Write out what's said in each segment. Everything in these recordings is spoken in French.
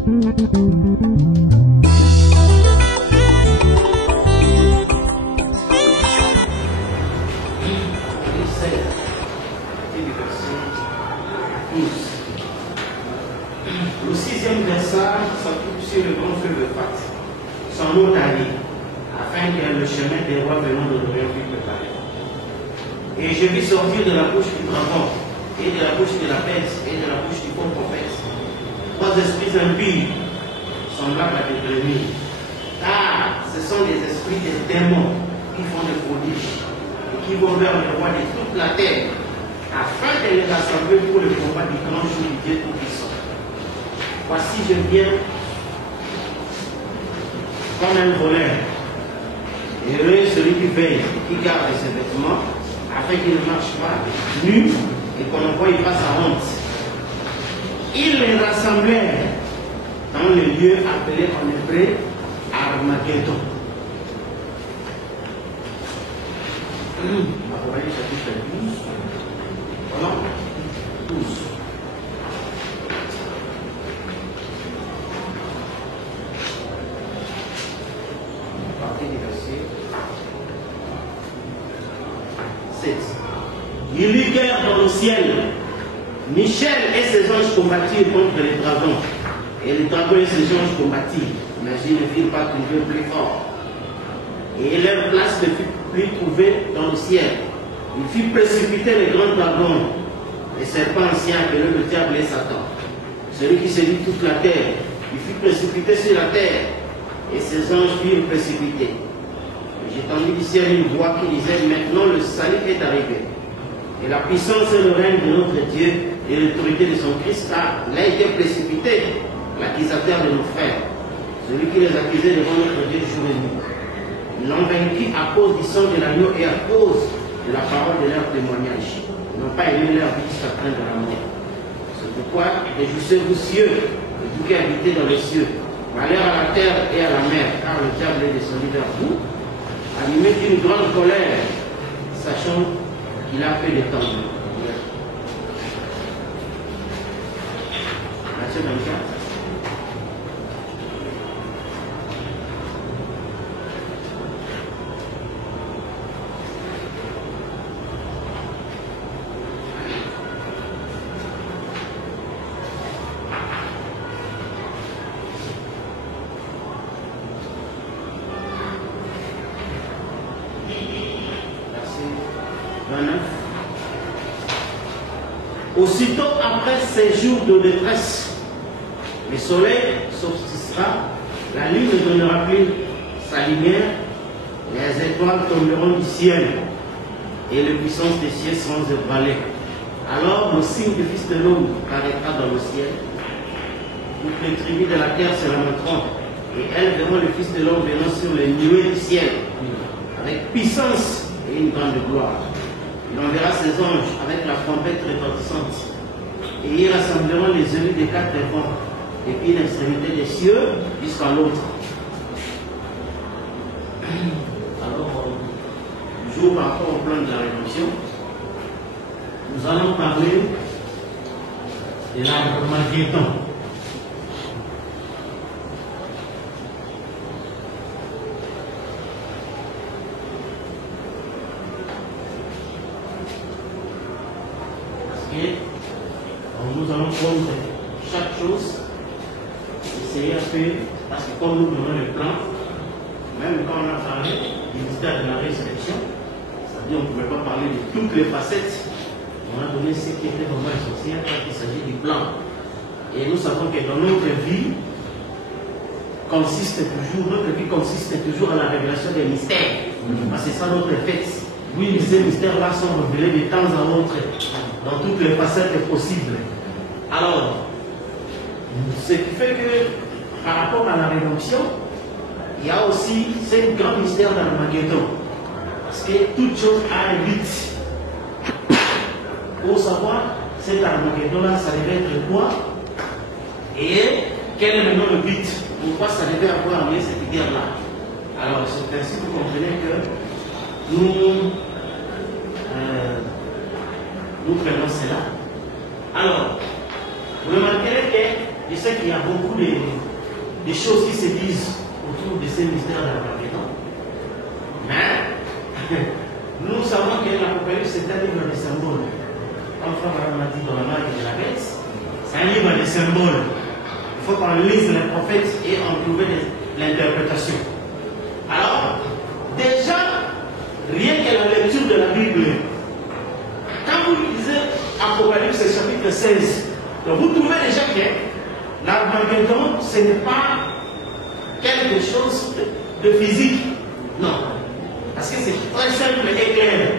Le sixième verset s'appuie sur le grand fleuve Euphrate, son eau taillée, afin que le chemin des rois venant de l'Orient puisse préparer. Et je vis sortir de la bouche du dragon, et de la bouche de la bête, et de la bouche du faux prophète, trois esprits impies, semblables à des grenouilles. Car ce sont des esprits des démons qui font des prodiges, et qui vont vers le roi de toute la terre, afin de les rassembler pour le combat du grand jour du Dieu Tout-Puissant. Voici, je viens comme un voleur. Heureux celui qui veille, qui garde ses vêtements, afin qu'il ne marche pas nu et qu'on ne voie pas sa honte. Ils les rassemblèrent dans le lieu appelé en hébreu Armageddon. Apocalypse chapitre 12. Voilà. 12. Il y eut guerre dans le ciel. Michel et ses anges combattirent contre les dragons. Et les dragons et ses anges combattirent. Mais ils ne firent pas trouver plus fort. Et leur place ne fut plus trouvée dans le ciel. Il fit précipiter les grands dragons, les serpents anciens appelés le diable et Satan. Celui qui séduit toute la terre. Il fut précipité sur la terre. Et ses anges furent précipités. J'entendis du ciel une voix qui disait: maintenant le salut est arrivé. Et la puissance et le règne de notre Dieu et l'autorité de son Christ, car il a été précipité, l'accusateur de nos frères, celui qui les accusait devant notre Dieu jour et nuit. Ils l'ont vaincu à cause du sang de l'agneau et à cause de la parole de leur témoignage. Ils n'ont pas aimé leur vie jusqu'à craindre la mort. C'est pourquoi réjouissez-vous cieux, et vous qui habitez dans les cieux. Malheur à la terre et à la mer, car le diable est descendu vers vous, animé d'une grande colère, sachant qu'il a fait des temps. Matthieu 24. Aussitôt après ces jours de détresse, le soleil s'obscurcira, la lune ne donnera plus sa lumière, les étoiles tomberont du ciel et les puissances des cieux seront ébranlées. Alors le signe du Fils de l'homme paraîtra dans le ciel. Toutes les tribus de la terre se lamenteront et elles verront le Fils de l'homme venant sur les nuées du ciel avec puissance et une grande gloire. Il enverra ses anges avec la trompette retentissante. Et ils rassembleront les élus des quatre vents, depuis l'extrémité des cieux jusqu'à l'autre. Alors, toujours par rapport au plan de la rédemption, nous allons parler de l'Armageddon. Nous allons prendre chaque chose, essayer un peu, parce que comme nous donnons le plan, même quand on a parlé du mystère de la résurrection, c'est-à-dire on ne pouvait pas parler de toutes les facettes, on a donné ce qui était vraiment essentiel quand il s'agit du plan. Et nous savons que dans notre vie, notre vie consiste toujours à la révélation des mystères. Parce que c'est ça notre fête. Oui, mais ces mystères-là sont révélés de temps à autre, dans toutes les facettes possibles. Alors, ce qui fait que par rapport à la rédemption, il y a aussi ce grand mystère d'Armageddon. Parce que toute chose a un but. Pour savoir, cet Armageddon-là, ça devait être quoi? Et quel est maintenant le but? Pourquoi ça devait avoir lieu cette guerre-là? Alors, c'est ainsi que vous comprenez que nous prenons cela. Alors, vous remarquerez que du sais qu'il y a beaucoup de choses qui se disent autour de ces mystères de l'Armageddon. Mais nous savons que l'Apocalypse est un livre de symboles. Comme Frère Madame l'a dit dans la marque de la bête, c'est un livre de symboles. Il faut qu'on lise les prophètes et en trouver l'interprétation. Alors, déjà, rien que la lecture de la Bible, quand vous lisez Apocalypse chapitre 16, donc vous trouvez déjà que l'Armageddon, ce n'est pas quelque chose de physique. Non. Parce que c'est très simple et clair.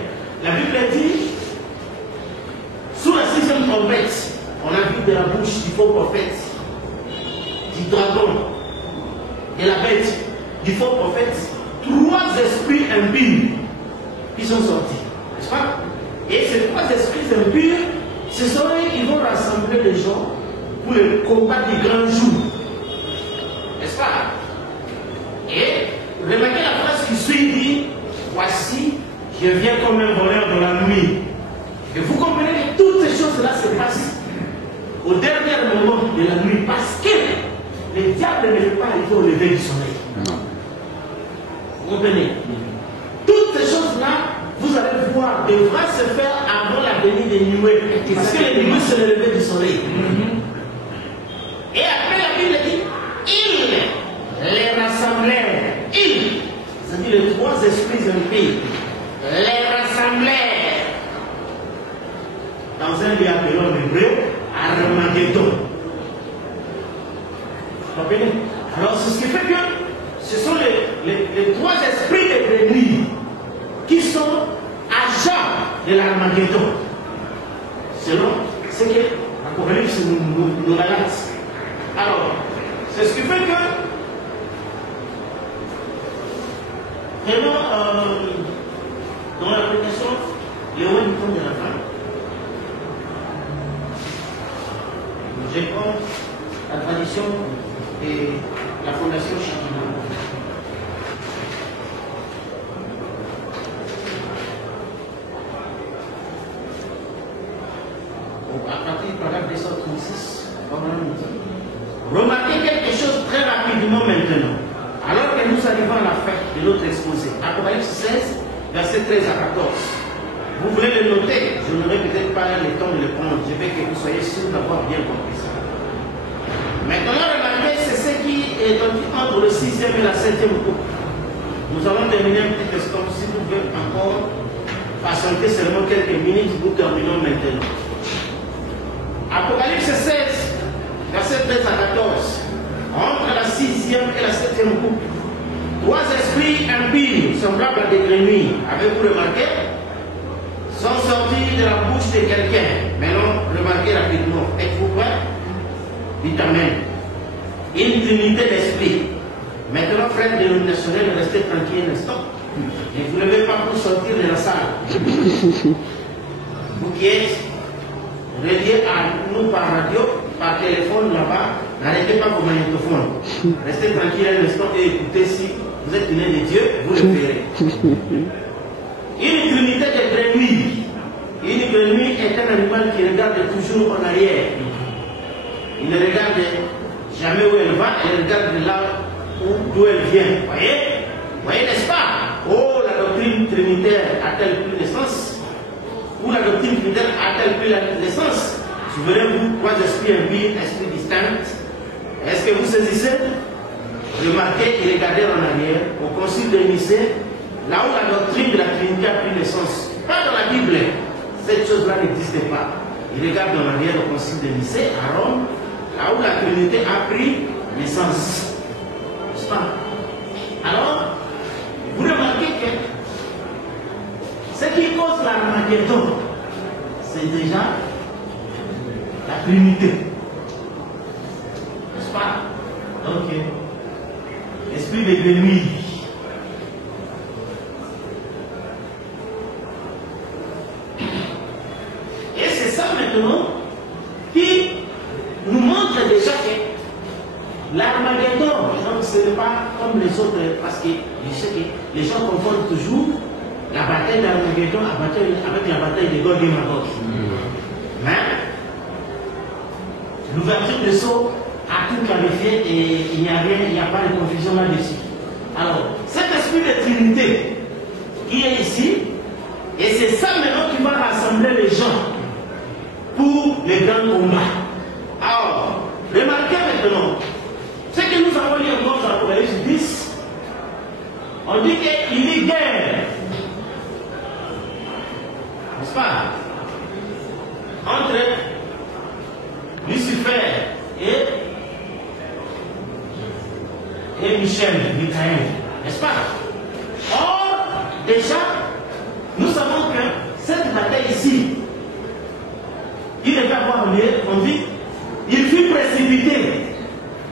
La Bible dit, sous la 6e trompette, on a vu de la bouche du faux prophète, du dragon, de la bête, du faux prophète, 3 esprits impurs qui sont sortis. N'est-ce pas? Et ces 3 esprits impurs, ce sont eux qui vont rassembler les gens pour le combat du grand jour. N'est-ce pas? Et remarquez la phrase qui suit, dit, voici, je viens comme un voleur dans la nuit. Et vous comprenez que toutes ces choses-là se passent au dernier moment de la nuit parce que le diable ne peut pas arriver au lever du soleil. Vous comprenez? Toutes ces choses-là, vous allez voir, devra se faire avant la venue des nuées. Parce que les nuées, c'est le lever du soleil. Et après, la Bible dit, ils les rassemblèrent. Ils, c'est-à-dire les 3 esprits impies, les rassemblèrent dans un lieu appelé en hébreu Armageddon. Vous comprenez? Alors, c'est ce qui fait que ce sont les 3 esprits de grenouille qui sont agents de l'Armageddon. Selon ce que l'Apocalypse nous relate. Alors, c'est ce qui fait que vraiment, dans l'application, les rois du temps de la fin, je prends la tradition et la fondation Chakima. À partir du paragraphe 236, remarquez quelque chose très rapidement maintenant. Alors que nous arrivons à la fin de notre exposé, Apocalypse 16, versets 13 à 14. Vous voulez le noter? Je n'aurai peut-être pas le temps de le prendre. Je veux que vous soyez sûrs d'avoir bien compris ça. Maintenant, remarquez, c'est ce qui est entre le 6e et la 7e coupe. Nous allons terminer un petit instant. Si vous pouvez encore patienter seulement quelques minutes, nous terminons maintenant. Apocalypse 16, versets 13 à 14. Entre la 6e et la 7e coupe, 3 esprits impies, semblables à des grenouilles, avez-vous remarqué, sont sortis de la bouche de quelqu'un. Maintenant, remarquez rapidement. Êtes-vous prêts? Dites Amen. Une trinité d'esprit. Maintenant, frères dénominationnels, restez tranquilles un instant. Ne vous levez pas pour sortir de la salle. Vous qui êtes reliés à nous par radio, par téléphone là-bas, n'arrêtez pas vos magnétophones. Restez tranquille un instant et écoutez. Si vous êtes né de Dieu, vous le verrez. Une trinité de grenouilles. Une grenouille est un animal qui regarde toujours en arrière. Il ne regarde jamais où elle va, elle regarde là d'où elle vient. Voyez? Voyez, n'est-ce pas? Oh, la doctrine trinitaire a-t-elle plus de sens? Ou la doctrine trinitaire a-t-elle plus de sens? Souvenez-vous, 3 esprits impies, esprits distincts. Est-ce que vous saisissez? Remarquez qu'ils regardaient en arrière, au concile de Nicée, là où la doctrine de la Trinité a pris naissance. Pas dans la Bible. Cette chose-là n'existait pas. Ils regardent en arrière au concile de Nicée, à Rome, là où la Trinité a pris naissance. N'est-ce pas? Alors, vous remarquez que ce qui cause l'Armageddon, c'est déjà la Trinité. N'est-ce pas? Ok. Esprit de grenouille. Et c'est ça maintenant qui nous montre déjà que l'Armageddon, donc ce n'est pas comme les autres, parce que je sais que les gens confondent toujours la bataille d'Armageddon avec la bataille de Gog et Magog. Mais l'ouverture des sceaux a tout clarifié et il n'y a rien, il n'y a pas de confusion là-dessus. Alors, cet esprit de Trinité qui est ici, et c'est ça maintenant qui va rassembler les gens pour les grands combats. Alors, remarquez maintenant, ce que nous avons lu encore dans Apocalypse 10, on dit qu'il y a guerre, n'est-ce pas, entre Lucifer et Michel, Michael, n'est-ce pas? Or, déjà, nous savons que cette bataille ici, il devait avoir lieu, on dit, il fut précipité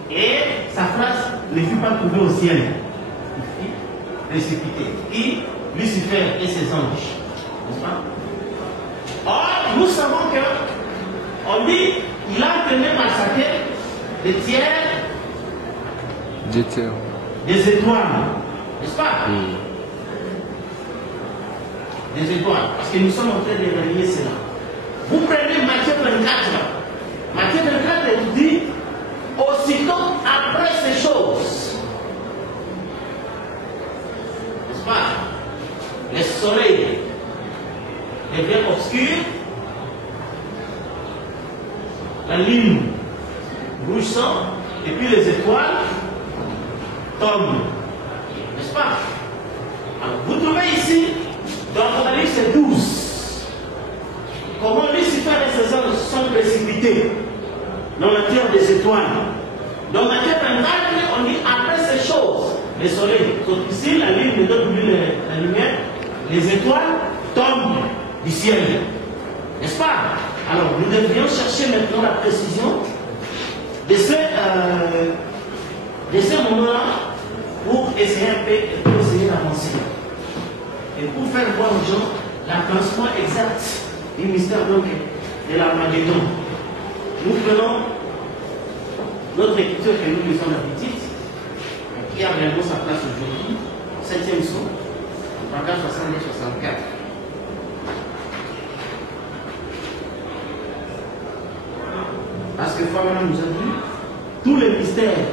et sa place ne fut pas trouvée au ciel. Il fut précipité. Qui? Lucifer et ses anges, n'est-ce pas? Or, nous savons que, on dit, il a entraîné par sa tête des tiers des étoiles, n'est-ce pas? Des étoiles, parce que nous sommes en train de réveiller cela. Vous prenez Matthieu 24, Matthieu 24 dit, aussitôt après ces choses, n'est-ce pas? Le soleil devient obscur, la lune rouge sort, et puis les étoiles tombent, n'est-ce pas? Alors, vous trouvez ici, dans Apocalypse 12, comment Lucifer et ses anges sont précipités dans la terre des étoiles. Dans Matthieu 24, on dit après ces choses, le soleil saute ici, la lune ne donne plus la lumière, les étoiles tombent du ciel, n'est-ce pas? Alors, nous devrions chercher maintenant la précision de ces moments-là pour essayer un peu, pour essayer d'avancer. Et pour faire voir aux gens l'emplacement exact du mystère de l'Armageddon. Nous prenons notre écriture que nous lisons la petite, qui a vraiment sa place aujourd'hui, 7e son, paragraphe 62-64. Parce que Fabien nous a dit, tous les mystères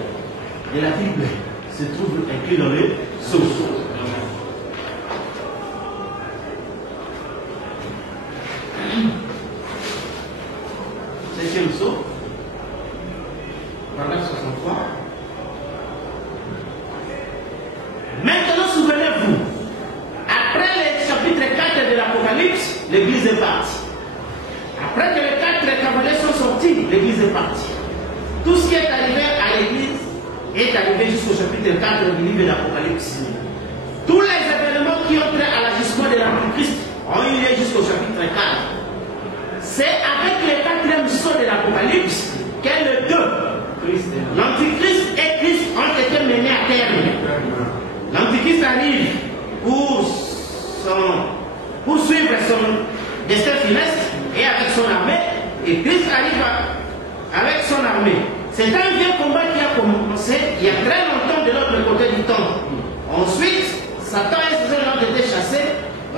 de la Bible se trouvent inclus dans les sources. Septième saut, paragraphe 63. Maintenant, souvenez-vous, après le chapitre 4 de l'Apocalypse, l'Église est partie. Après que les 4 cavaliers sont sortis, l'Église est partie. Tout ce qui est arrivé à l'Église est arrivé jusqu'au chapitre 4 du livre de l'Apocalypse. Tous les événements qui ont trait à l'agissement de l'Antichrist ont eu lieu jusqu'au chapitre 4. C'est avec le 4e saut de l'Apocalypse que les deux, l'Antichrist et Christ, ont été menés à terme. L'Antichrist arrive pour suivre son destin funeste et avec son armée, et Christ arrive avec son armée. C'est un vieux combat qui a commencé il y a très longtemps de l'autre côté du temps. Ensuite, Satan et ses anges ont été chassés,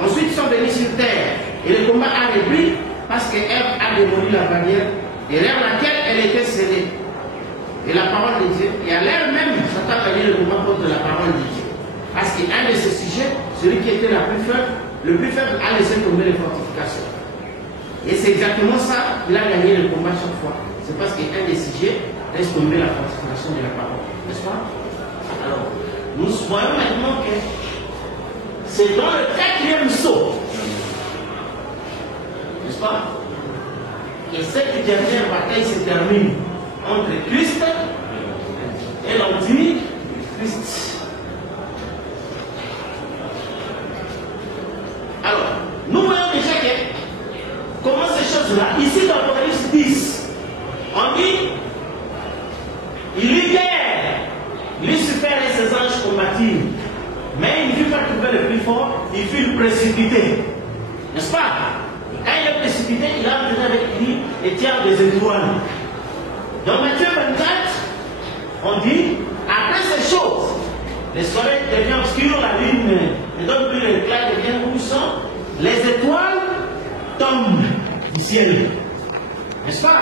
ensuite ils sont venus sur terre. Et le combat a repris parce qu'Ève a démoli la barrière derrière laquelle elle était scellée. Et la parole de Dieu, et à l'heure même, Satan a gagné le combat contre la parole de Dieu. Parce qu'un de ces sujets, celui qui était le plus faible a laissé tomber les fortifications. Et c'est exactement ça qu'il a gagné le combat chaque fois. C'est parce qu'un des sujets laisse tomber la fortification de la parole. N'est-ce pas? Alors, nous voyons maintenant que c'est dans le 4e saut, n'est-ce pas, que cette dernière bataille se termine entre Christ et l'Antichrist. Alors, nous voyons déjà que comment ces choses-là, ici dans l'Apocalypse 10, on dit, il y eut guerre, Lucifer et ses anges combattirent, mais il ne fut pas trouvé le plus fort, il fut précipité, n'est-ce pas? Quand il est précipité, il a entraîné avec lui les tiers des étoiles. Dans Matthieu 24, on dit, après ces choses, le soleil devient obscur, la lune ne donne plus l'éclat, devient rougeant, les étoiles tombent du ciel. N'est-ce pas?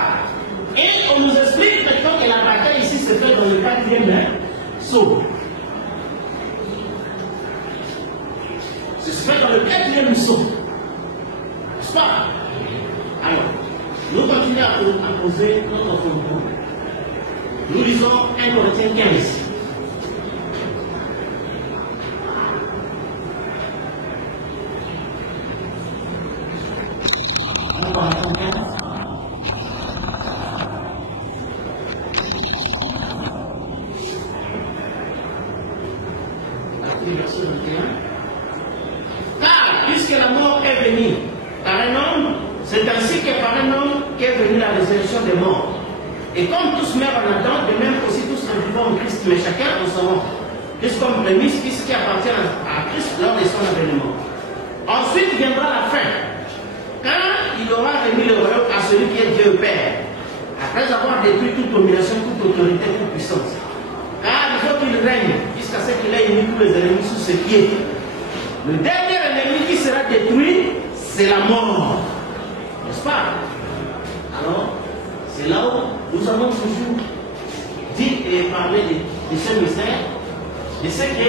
Et on nous explique maintenant que la bataille quatrième saut. Ce se fait dans le quatrième saut. N'est-ce pas? Alors, nous continuons à poser notre concours. Nous lisons 1 Corinthiens 15. Car, puisque la mort est venue par un homme, c'est ainsi que par un homme qu'est venue la résurrection des morts. Et comme tous meurent en Adam, de même aussi tous vivons en Christ, mais chacun en son rang. Christ comme prémisse, qui appartient à Christ lors de son avènement. Ensuite viendra la fin, quand il aura remis le royaume à celui qui est Dieu le Père, après avoir détruit toute domination, toute autorité, toute puissance. Car il faut qu'il règne jusqu'à ce qu'il ait mis tous les ennemis sous ses pieds. Le dernier ennemi qui sera détruit, c'est la mort. N'est-ce pas? Alors, c'est là où nous avons toujours dit et parlé de ce mystère, de ce que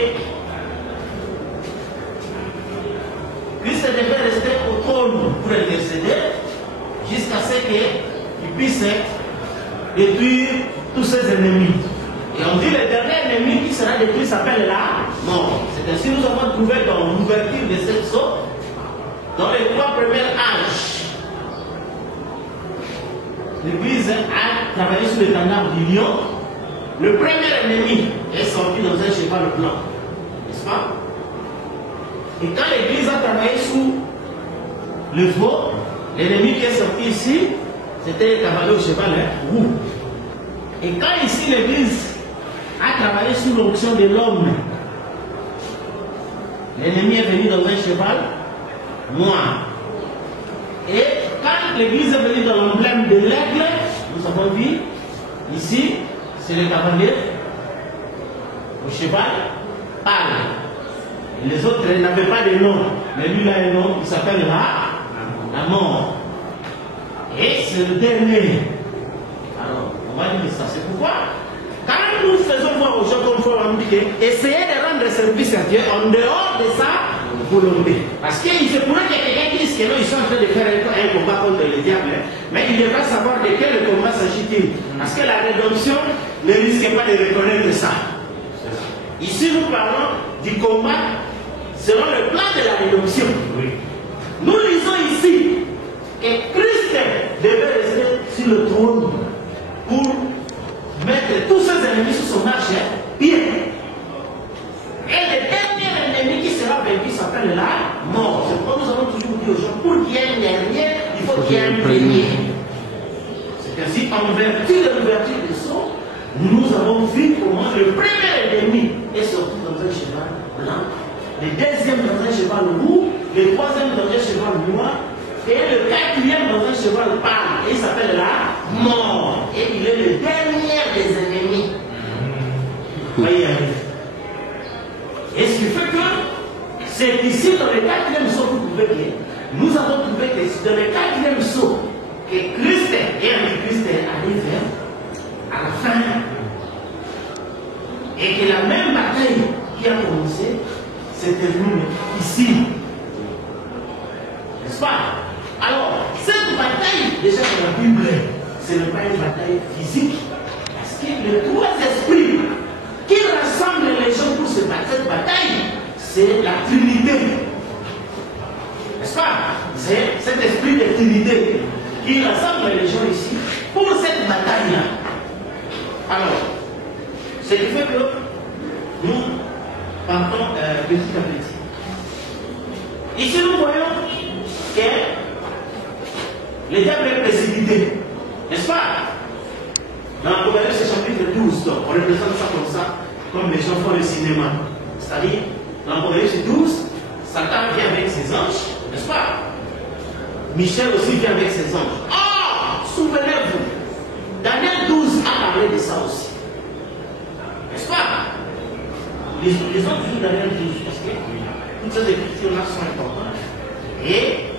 Christ devait rester au trône pour intercéder jusqu'à ce qu'il puisse détruire tous ses ennemis. Et on dit le dernier ennemi qui sera détruit s'appelle la mort. C'est ainsi que nous avons trouvé dans l'ouverture de cette sorte, dans les 3 premiers âges. L'Église a travaillé sous l'étendard du lion. Le premier ennemi est sorti dans un cheval blanc. N'est-ce pas? Et quand l'Église a travaillé sous le veau, l'ennemi qui est sorti ici, c'était le cavalier au cheval roux. Et quand ici l'Église a travaillé sous l'onction de l'homme, l'ennemi est venu dans un cheval noir. Et quand l'Église est venue dans l'emblème de l'aigle, nous avons vu ici, c'est le cavalier au cheval pâle. Et les autres n'avaient pas de nom, mais lui il a un nom, il s'appelle la mort. Et c'est le dernier. Alors, on va dire ça. C'est pourquoi, quand nous faisons voir aux gens comme faut indiquer, essayez de rendre service à Dieu en dehors de sa volonté. Parce qu'il se pourrait qu'il y ait quelqu'un qui dise que non, ils sont en train de faire un combat contre le diable, mais il devrait savoir de quel combat s'agit-il. Parce que la rédemption ne risque pas de reconnaître ça. Ici, nous parlons du combat selon le plan de la rédemption. Oui. Nous lisons ici que Christ devait rester sur le trône pour mettre tous ses ennemis sur son marche pied. Et le dernier ennemi qui sera vaincu s'appelle la mort. C'est pourquoi nous avons toujours dit aux gens, pour qu'il y ait un dernier, il faut qu'il y ait un premier. C'est ainsi, en vertu de l'ouverture des sceaux, nous avons vu comment le premier ennemi est sorti dans un cheval blanc, le deuxième dans un cheval roux, le troisième dans un cheval noir, et le quatrième dans un cheval pâle. Et il s'appelle la mort. Et il est le dernier des ennemis. Voyez. Et ce qui fait que c'est ici dans le quatrième saut que vous pouvez dire, nous avons trouvé que c'est dans le quatrième saut que Christ et Antichrist arrivent à la fin. Et que la même bataille qui a commencé s'est terminée ici. N'est-ce pas? Alors, cette bataille, déjà dans la Bible, ce n'est pas une bataille physique. Parce que les 3 esprits qui rassemblent les gens pour cette bataille, c'est la Trinité. N'est-ce pas? C'est cet esprit de Trinité qui rassemble les gens ici pour cette bataille-là. Alors, ce qui fait que nous partons petit à petit. Ici, nous voyons que le diable est précipité. N'est-ce pas? Dans l'Apocalypse chapitre 12, donc, on représente ça comme les gens font le cinéma. C'est-à-dire, dans l'Apocalypse 12, Satan vient avec ses anges, n'est-ce pas? Michel aussi vient avec ses anges. Oh, souvenez-vous, Daniel 12 a parlé de ça aussi. N'est-ce pas? Lisons toujours Daniel 12, parce que toutes ces écritures-là sont importantes. Et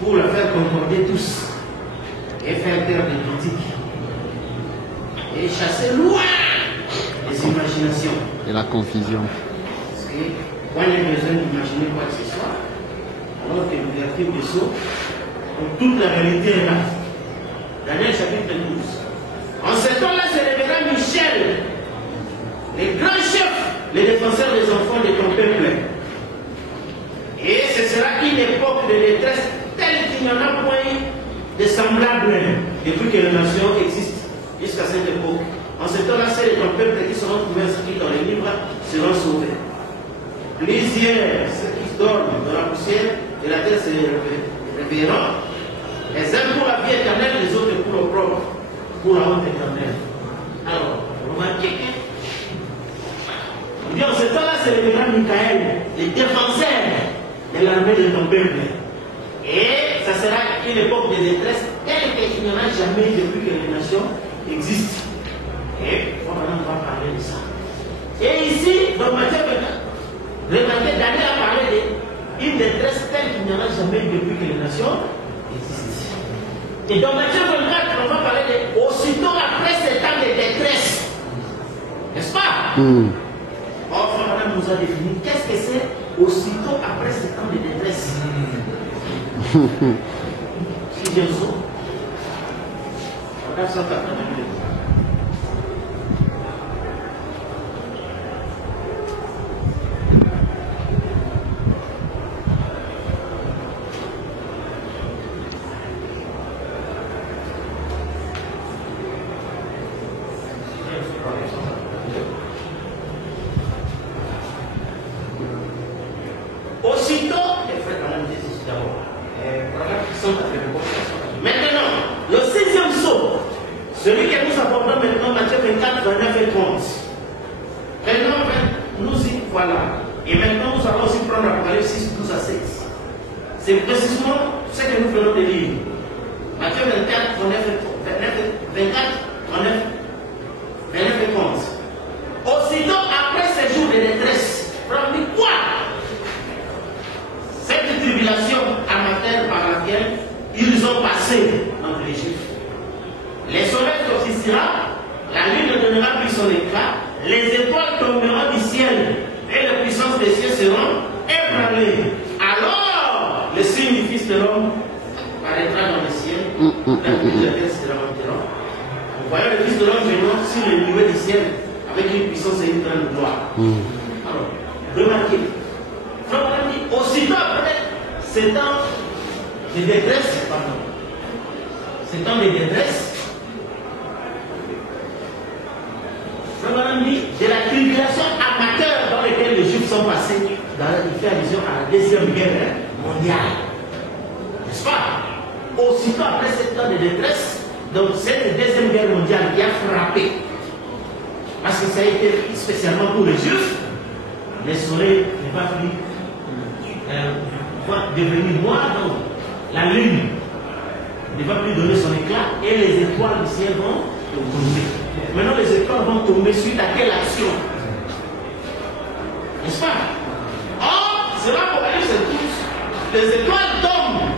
pour la faire concorder tous, et faire taire des critiques, et chasser loin les imagination. Et la confusion. Parce que on a besoin d'imaginer quoi que ce soit, alors que l'ouverture des sceaux, toute la réalité est là. Daniel chapitre 12. En ce temps-là se révéla Michel, les grands chefs, les défenseurs des enfants de ton peuple. Et ce sera une époque de détresse telle qu'il n'y en a point de semblable depuis que les nations existent jusqu'à cette époque. En ce temps-là, c'est les ton peuple qui seront trouvés inscrits dans les livres seront sauvés. Plusieurs, ceux qui dorment dans la poussière de la terre se réveilleront. Les uns pour la vie éternelle, les autres pour l'opprobre, pour la honte éternelle. Alors, remarquez, en ce temps-là, c'est le grand Michael, le défenseur de l'armée de ton peuple. Et ça sera une époque de détresse telle qu'il n'y en a jamais depuis que les nations existent. Et on va parler de ça. Et ici, dans Matthieu 24, remarquez, Daniel a parlé d'une détresse telle qu'il n'y en a jamais depuis que les nations existent. Et dans Matthieu 24, on va parler de aussitôt après ces temps de détresse. N'est-ce pas? Or, Madame nous a défini qu'est-ce que c'est aussitôt après ces temps de détresse. Sixième saut. Regarde ça, aussitôt, les frères quand même disent d'abord. Maintenant, le sixième saut, celui que nous abordons maintenant, Matthieu 24, 29 et 30. Maintenant, nous y voilà. Et maintenant, nous allons aussi prendre Apocalypse 6, 12 à 16. C'est précisément ce que nous venons de lire. Matthieu 24, 29 et 30. Aussitôt après ces jours de détresse, prendre quoi? Cette tribulation amateur par laquelle ils ont passé entre les Juifs. Les soleils s'obscurcira, la lune ne donnera plus son éclat, les étoiles tomberont du ciel et les puissances des cieux seront ébranlées. Alors, le signe du Fils de l'homme paraîtra dans le ciel, la pluie de la terre se lamenteront. Vous voyez le Fils de l'homme venant sur les nuées du ciel avec une puissance et une grande gloire. Alors, remarquez. Aussitôt après ces temps de détresse, ces temps de détresse, Madame dit de la tribulation amateur dans laquelle les Juifs sont passés, il fait allusion à la deuxième guerre mondiale. N'est-ce pas? Aussitôt après ces temps de détresse, donc cette deuxième guerre mondiale qui a frappé, parce que ça a été spécialement pour les Juifs, les soleils ne va plus va devenir noir, donc la lune ne va plus donner son éclat et les étoiles du ciel vont tomber. Maintenant, les étoiles vont tomber suite à quelle action? N'est-ce pas? Or, c'est là qu'Apocalypse 12, les étoiles tombent,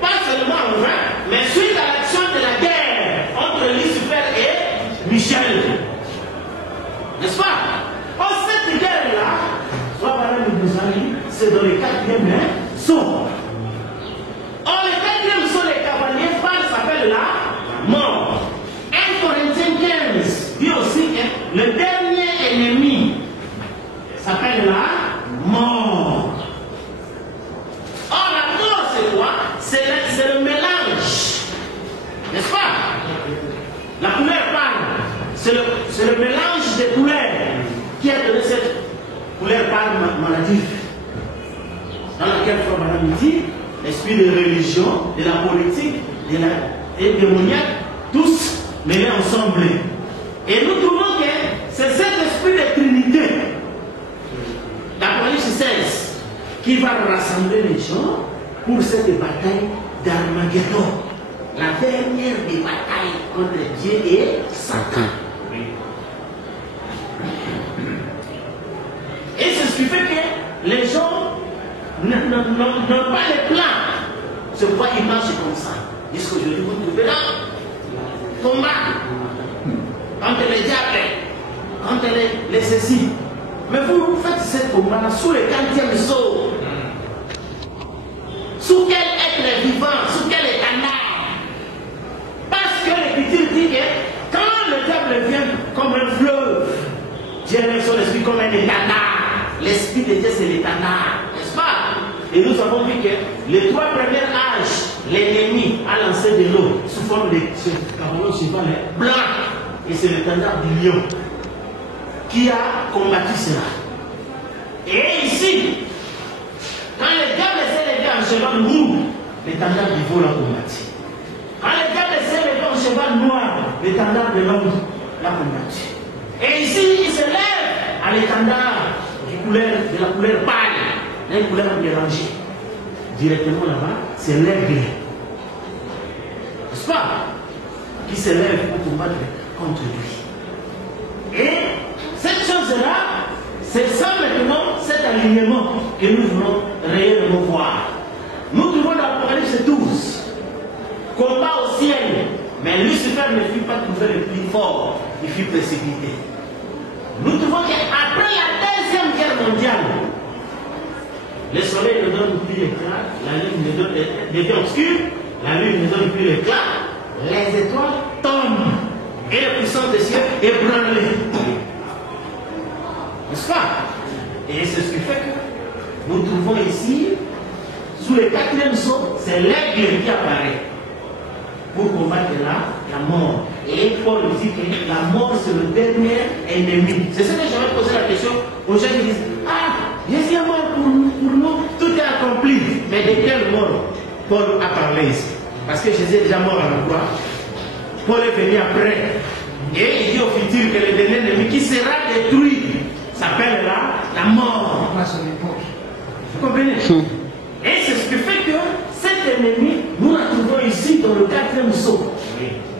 pas seulement en vain, mais suite à l'action de la guerre entre Lucifer et Michel. N'est-ce pas? Or, cette guerre-là, soit par exemple, c'est dans le quatrième saut. Or, le quatrième saut, les cavaliers pâles s'appelle la mort. 1 Corinthiens 15 dit aussi que le dernier ennemi s'appelle la mort. Or, la mort, c'est quoi? C'est le mélange. N'est-ce pas? La couleur pâle, c'est le mélange des couleurs qui a donné cette couleur pâle maladive. Dans laquelle Frère Madame dit, l'esprit de religion, de la politique, et démoniaque, tous mêlés ensemble. Et nous trouvons que c'est cet esprit de Trinité, d'Apocalypse 16, qui va rassembler les gens pour cette bataille d'Armageddon. La dernière des batailles entre Dieu et Satan. Et c'est ce qui fait que les gens n'ont pas de plan. C'est pourquoi ils marchent comme ça. Jusqu'aujourd'hui, vous trouvez là combat entre les diables, quand elle est les ceci. Mais vous faites cette combat sous le 40e sceau. Sous quel être vivant, sous quel étendard? Parce que l'Écriture dit que quand le diable vient comme un fleuve, Dieu met son esprit comme un étendard. L'esprit de Dieu, c'est l'étendard, n'est-ce pas? Et nous avons vu que les 3 premiers âges, l'ennemi a lancé de l'eau sous forme de cheval blanc. Et c'est l'étendard du lion qui a combattu cela. Et ici, quand le diable s'est levé en cheval roux, l'étendard du vol a combattu. Quand le diable s'est levé en cheval noir, l'étendard de l'homme l'a combattu. Et ici, il se lève à l'étendard de la couleur pâle, la couleur mélangée. Directement là-bas, c'est l'aigle. N'est-ce pas? Qui se lève pour combattre contre lui. Et cette chose-là, c'est ça maintenant, cet alignement que nous voulons réellement voir. Nous trouvons dans l'Apocalypse 12, combat au ciel, mais Lucifer ne fut pas trouvé le plus fort, il fut précipité. Nous trouvons qu'après la 2e guerre mondiale, le soleil ne donne plus l'éclat, la lune devient obscure, la lune ne donne plus l'éclat, les étoiles tombent et la puissance des cieux est ébranlée. N'est-ce pas? Et c'est ce qui fait que nous trouvons ici, sous le 4e sceau, c'est l'aigle qui apparaît pour combattre la mort. Et Paul dit que la mort, c'est le dernier ennemi. C'est ce que j'avais posé la question aux gens qui disent: ah, Jésus est mort pour nous, tout est accompli. Mais de quelle mort Paul a parlé ici? Parce que Jésus est déjà mort à la croix. Paul est venu après. Et il dit au futur que le dernier ennemi qui sera détruit s'appellera la mort. Vous comprenez? Et c'est ce qui fait que cet ennemi, nous la trouvons ici dans le 4e sceau,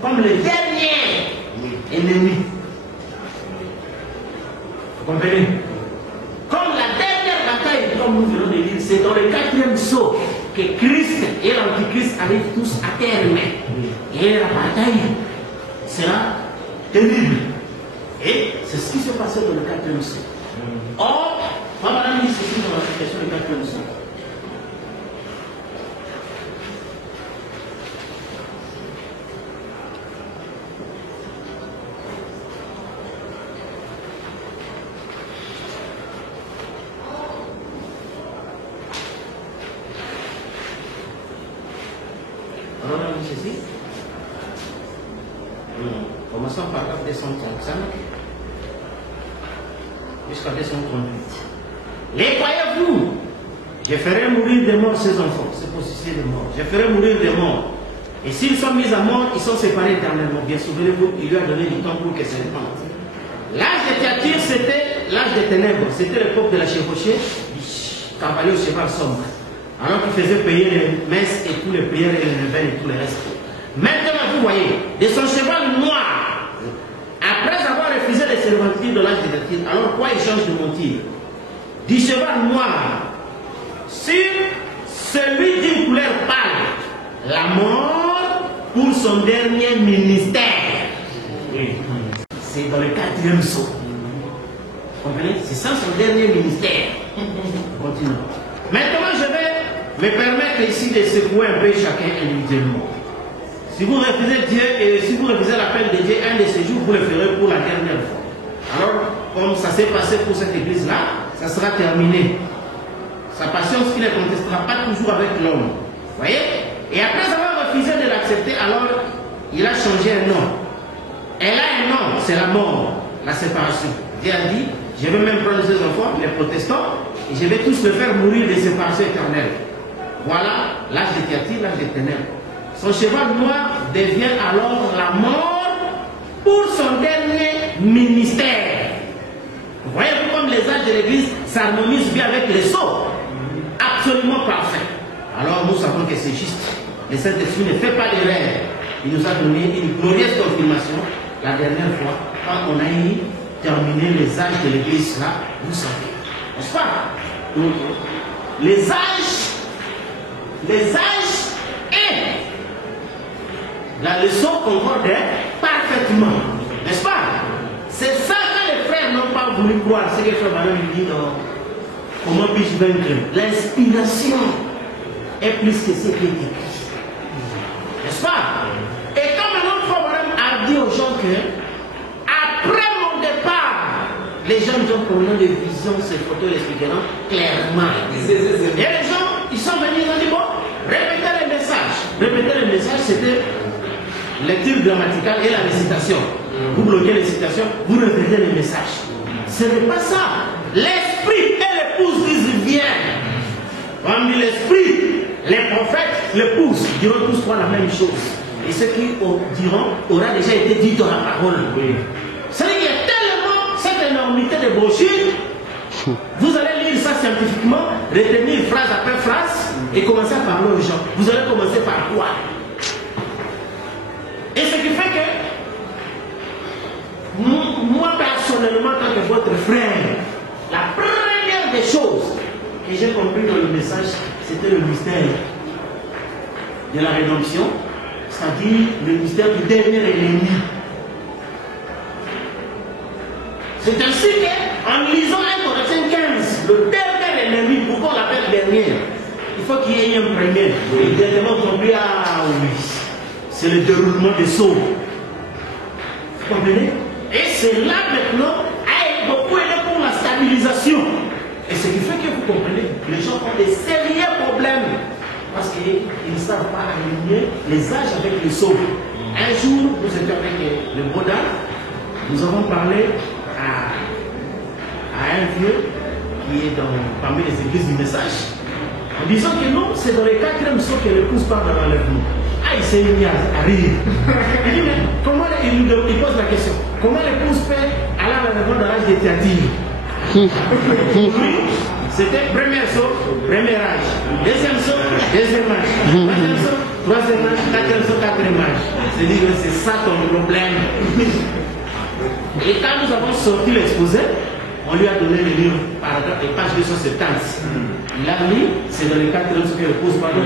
comme le dernier ennemi. Vous comprenez? Comme la dernière bataille, comme nous venons de dire, c'est dans le 4e sceau que Christ et l'Antichrist arrivent tous à terme. Et la bataille sera terrible. Et c'est ce qui s'est passé dans le 4e sceau. Or, Madame dit ceci dans la question du 4e sceau. Alors, on dit ceci. Commençons par 235 jusqu'à 238. Les croyez-vous? Je ferai mourir des morts ces enfants, c'est pour susciter des morts. Je ferai mourir des morts. Et s'ils sont mis à mort, ils sont séparés éternellement. Bien souvenez-vous, il lui a donné du temps pour que ça répande. L'âge de Thyatire, c'était l'âge des ténèbres. C'était l'époque de la chevauchée, cavalier au cheval sombre. Alors qu'il faisait payer les messes et tous les prières et les réveils et tout le reste. Maintenant, vous voyez, de son cheval noir, après avoir refusé les servitures de l'âge de Thyatire, alors quoi il change de motif? Du cheval noir sur celui d'une couleur pâle, la mort pour son dernier ministère. C'est dans le 4e sceau. Vous comprenez? C'est ça son dernier ministère. Continuons. Maintenant, je vais me permettre ici de secouer un peu chacun individuellement. Si vous refusez Dieu et si vous refusez l'appel de Dieu, un de ces jours, vous le ferez pour la dernière fois. Alors, comme ça s'est passé pour cette église-là, ça sera terminé. Sa patience qui ne contestera pas toujours avec l'homme. Vous voyez? Et après avoir refusé de l'accepter, alors il a changé un nom. Elle a un nom, c'est la mort, la séparation. Dieu a dit, je vais même prendre ses enfants, les protestants, et je vais tous le faire mourir de séparation éternelle. Voilà l'âge de Thyatire, l'âge des ténèbres. Son cheval noir devient alors la mort pour son dernier ministère. Vous voyez comme les âges de l'église s'harmonisent bien avec les sceaux. Absolument parfait. Alors nous savons que c'est juste. Le Saint-Esprit ne fait pas d'erreur. Il nous a donné une glorieuse confirmation la dernière fois quand on a terminé les âges de l'église là, vous savez. N'est-ce pas? Donc, les âges et la leçon concordent parfaitement. N'est-ce pas? C'est ça que les frères voulu croire ce que Frère Branham lui dit dans Comment puis-je vaincre? L'inspiration est plus que ce qui est écrit. N'est-ce pas? Et quand maintenant Frère Branham a dit aux gens que après mon départ, les gens ont problème de vision, ces photos l'expliqueront clairement. Et les gens, ils sont venus, ils ont dit bon, répétez les messages. Répéter les messages, c'était lecture grammaticale et la récitation. Vous bloquez les citations, vous répétez les messages. Ce n'est pas ça. L'esprit et l'épouse disent viens. Parmi l'esprit, les prophètes, l'épouse diront tous trois la même chose. Et ce qu'ils diront aura déjà été dit dans la parole. C'est-à-dire qu'il y a tellement cette énormité de brochures. Vous allez lire ça scientifiquement, retenir phrase après phrase et commencer à parler aux gens. Vous allez commencer par quoi? Et ce qui fait que moi personnellement, en tant que votre frère, la première des choses que j'ai compris dans le message, c'était le mystère de la rédemption, c'est-à-dire le mystère du dernier ennemi. C'est ainsi qu'en lisant 1 Corinthiens 15, le dernier ennemi, pourquoi on l'appelle dernier? Il faut qu'il y ait un premier. Et dernièrement compris, ah oui, c'est le déroulement des sauts. Vous comprenez? Et c'est là maintenant, a beaucoup aidé pour la stabilisation. Et ce qui fait que vous comprenez, les gens ont des sérieux problèmes. Parce qu'ils ne savent pas aligner les âges avec les sauts. Un jour, nous étions avec le Boda, nous avons parlé à un vieux qui est parmi les églises du message, en disant que non, c'est dans les 4e sauts que l'épouse part dans l'enlèvement. Ah, il s'est mis à rire. Il dit, mais comment il pose la question, comment l'épouse peut aller à l'enlèvement dans l'âge des théatines? C'était premier saut, premier âge. Deuxième saut, deuxième âge. Troisième saut, troisième âge. Quatrième saut, quatrième âge. C'est-à-dire que c'est ça ton problème. Et quand nous avons sorti l'exposé, on lui a donné le livre, paragraphe et page 270. Il a lu, c'est dans les 4e saut que le pose pardon.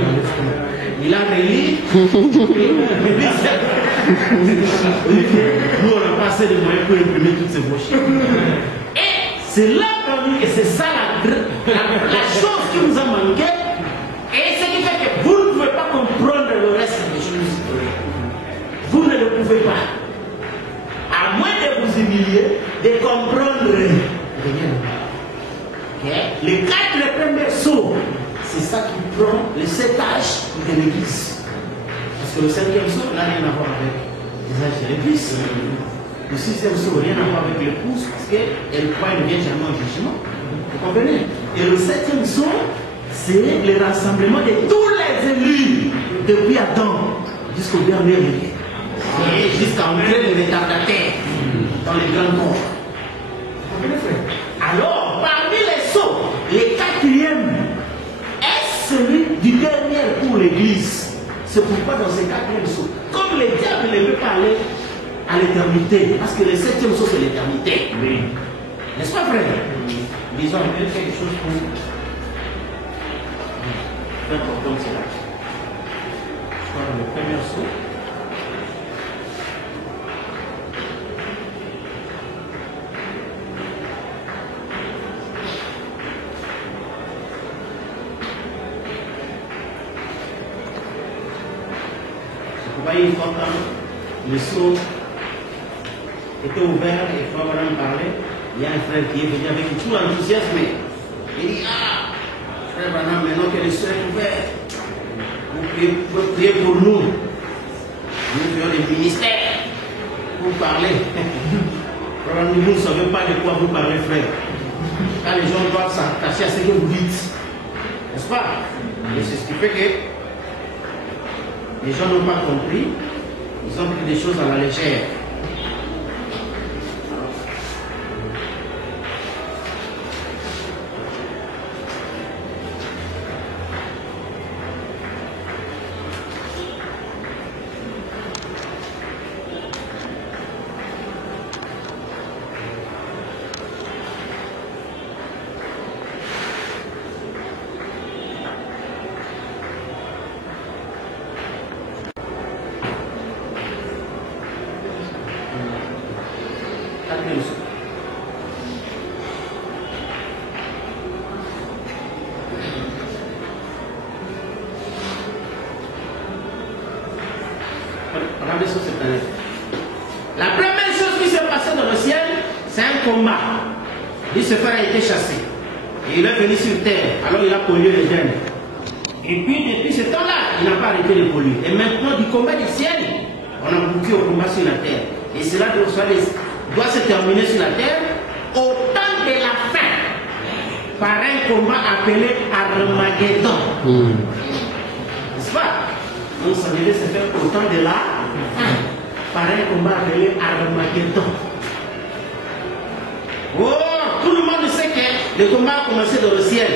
Il a relu. Nous, on a passé des moyens pour imprimer toutes ces brochures. Et c'est là que c'est ça la chose qui nous a manqué. Et ce qui fait que vous ne pouvez pas comprendre le reste des choses. Vous ne le pouvez pas. À moins de vous humilier, de comprendre rien. Okay? Les 4 premiers sauts, c'est ça qui prend le 7 âges de l'église. Parce que le 5e saut n'a rien à voir avec les âges de l'église. Le 6e saut, rien à voir avec l'épouse, parce qu'elle croit qu'elle ne vient jamais en jugement. Vous comprenez? Et le 7e saut, c'est le rassemblement de tous les élus, depuis Adam jusqu'au dernier élève. Et jusqu'à entrer les retardataires dans les grands corps. Vous comprenez, frère? Alors, parmi les sauts, le 4e est celui du dernier pour l'église. C'est pourquoi dans ces 4e sauts, comme le diable ne veut pas aller à l'éternité, parce que le 7e saut c'est l'éternité. Oui. N'est-ce pas, frère? Disons un peu quelque chose pour vous. C'est important, c'est là. Je crois dans le premier saut. Vous voyez, une fois quand le saut était ouvert et Frère Branham parlait, il y a un frère qui est venu avec tout l'enthousiasme. Il dit, ah, Frère Branham, maintenant que le saut est ouvert, vous pouvez prier pour nous. Nous faisons des ministères pour parler. Vous ne savez pas de quoi vous parlez, frère. Quand les gens doivent s'attacher à ce que vous dites, n'est-ce pas? Et c'est ce qui fait que les gens n'ont pas compris, ils ont pris des choses à la légère. C'est un combat. Lucifer a été chassé. Et il est venu sur terre. Alors il a pollué les jeunes. Et puis depuis ce temps-là, il n'a pas arrêté de polluer. Et maintenant, du combat du ciel, on a bouclé au combat sur la terre. Et cela doit se terminer sur la terre au temps de la fin. Par un combat appelé Armageddon. N'est-ce pas? Donc ça devait se faire au temps de la fin. Par un combat appelé Armageddon. Oh, tout le monde sait que le combat a commencé dans le ciel.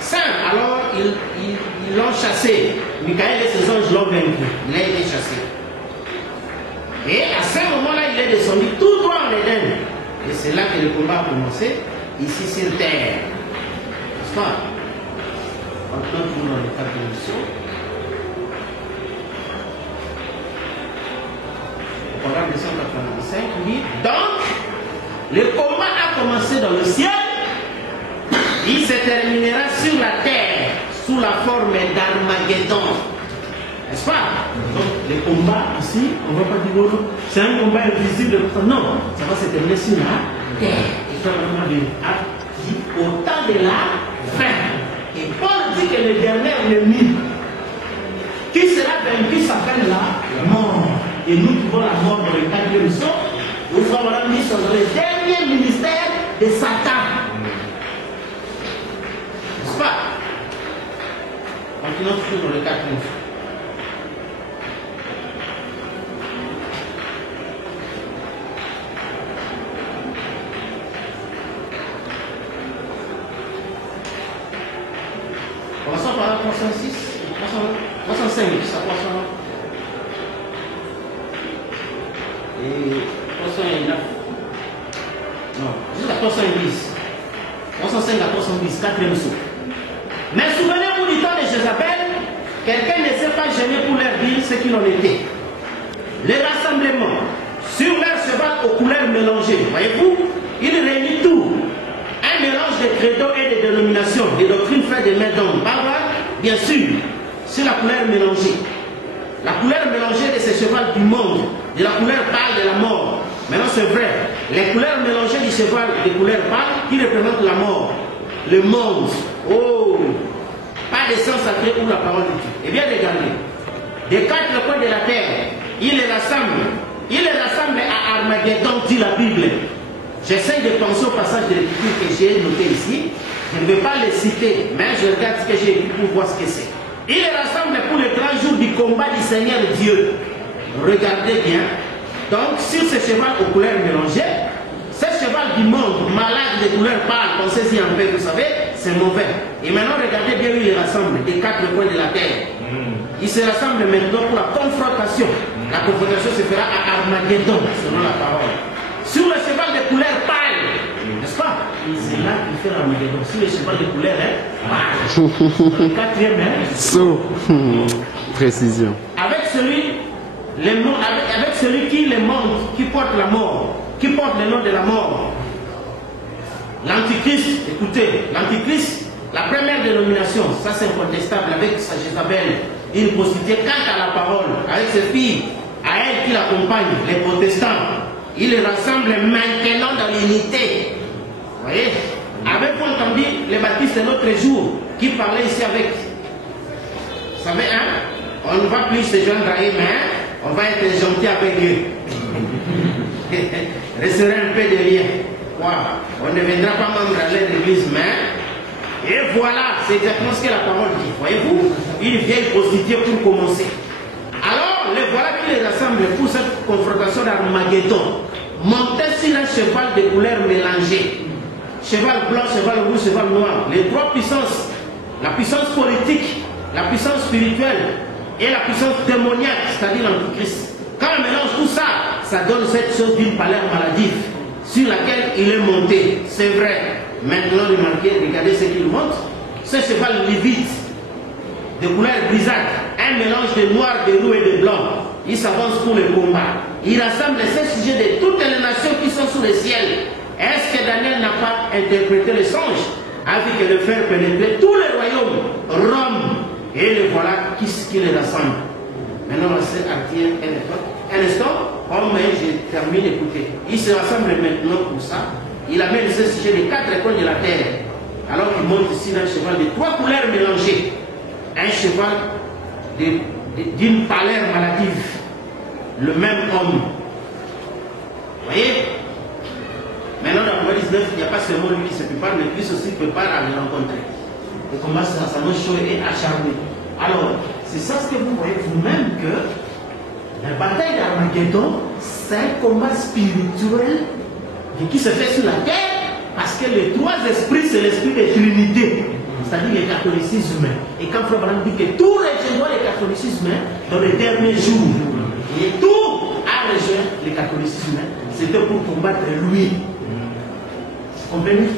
Saint, alors ils l'ont chassé. Michael et ses anges l'ont vaincu. Il a été chassé. Et à ce moment-là, il est descendu tout droit en Éden. Et c'est là que le combat a commencé, ici sur terre. N'est-ce pas? Maintenant, nous dans les quatre émissions. Au programme de 185, oui. Donc, le combat a commencé dans le ciel. Il se terminera sur la terre, sous la forme d'Armageddon. N'est-ce pas? Donc, le combat ici, on ne va pas dire, oh, c'est un combat invisible. Non, ça va se terminer sur la terre. Et ça va dit au temps de la fin. Et Paul dit que le dernier ennemi qui sera vaincu s'appelle la mort. Et nous trouvons la mort dans le quatrième son. Nous sommes mis sur le dernier ministère de Satan. N'est-ce pas? Continuons toujours dans le quatrième son. Commençons par la 306, 305, ça 300. Et 309. Non, jusqu'à 310. 305 à 310, quatrième saut. Mais souvenez-vous du temps de Jézabel, quelqu'un ne s'est pas gêné pour leur dire ce qu'il en était. Les rassemblements sur leur cheval aux couleurs mélangées, voyez-vous, il réunit tout. Un mélange de credos et de dénominations, des doctrines faites des mains d'hommes. Bien sûr, sur la couleur mélangée. La couleur mélangée de ces chevals du monde, de la couleur pâle de la mort. Maintenant c'est vrai, les couleurs mélangées du cheval des couleurs pâles qui représentent la mort, le monde. Oh, pas de sang sacré ou la parole de Dieu. Et bien regardez, des quatre coins de la terre, il les rassemble. Il les rassemble à Armageddon, dit la Bible. J'essaie de penser au passage de l'écriture que j'ai noté ici. Je ne vais pas les citer, mais je regarde ce que j'ai écrit pour voir ce que c'est. Il les rassemble pour le grand jour du combat du Seigneur Dieu. Regardez bien. Donc, sur ce cheval aux couleurs mélangées, ce cheval du monde, malade de couleurs pâles, pensez-y un peu, vous savez, c'est mauvais. Et maintenant, regardez bien où il les rassemble, des quatre coins de la terre. Il se rassemble maintenant pour la confrontation. La confrontation se fera à Armageddon, selon la parole. Sur le cheval de couleur pâle, n'est-ce pas? C'est là qu'il fait Armageddon. Sur le cheval de couleur pâle. Le quatrième, précision. Avec celui qui les monte, qui porte la mort, qui porte le nom de la mort. L'Antichrist, écoutez, l'Antichrist, la première dénomination, ça c'est incontestable avec sa Jézabel, une prostituée, quant à la parole, avec ses filles, à elle qui l'accompagne, les protestants. Il les rassemble maintenant dans l'unité. Vous voyez? Avez-vous entendu les baptistes de notre jour qui parlaient ici avec? Vous savez, hein? On ne va plus se joindre à eux, mais on va être gentil avec eux. Resterait un peu de lien. Wow. On ne viendra pas membre à leur église, mais. Et voilà, c'est exactement ce que la parole dit. Voyez-vous? Une vieille prostituée pour commencer. Alors, les voilà qui les rassemblent pour cette confrontation d'Armageddon. Montés sur un cheval de couleurs mélangées. Cheval blanc, cheval rouge, cheval noir. Les trois puissances. La puissance politique, la puissance spirituelle et la puissance démoniaque, c'est-à-dire l'Antichrist. Quand on mélange tout ça, ça donne cette chose d'une pâleur maladive sur laquelle il est monté. C'est vrai. Maintenant, regardez ce qu'il montre. Ce cheval livide, de couleur grisâtre, un mélange de noir, de roux et de blanc. Il s'avance pour le combat. Il rassemble ces sujets de toutes les nations qui sont sous le ciel. Est-ce que Daniel n'a pas interprété le songe avec le faire pénétrer tous les royaumes, Rome, et le voilà qui les rassemble. Maintenant, on va se attirer un instant, je termine, écoutez. Il se rassemble maintenant pour ça. Il amène ce sujet des 4 écoles de la terre. Alors il monte ici un cheval de 3 couleurs mélangées. Un cheval d'une pâleur maladive. Le même homme. Vous voyez? Maintenant, dans le 19, il n'y a pas seulement lui qui se prépare, mais Christ aussi prépare à le rencontrer. Et commence à s'en chaud et acharné. Alors, c'est ça ce que vous voyez vous-même que la bataille d'Armageddon, c'est un combat spirituel qui se fait sur la terre parce que les 3 esprits, c'est l'esprit de Trinité, c'est-à-dire le catholicisme humain. Et quand Frère Branham dit que tout rejoint le catholicisme humain dans les derniers jours, et tout a rejoint le catholicisme humain, c'était pour combattre lui. Vous comprenez?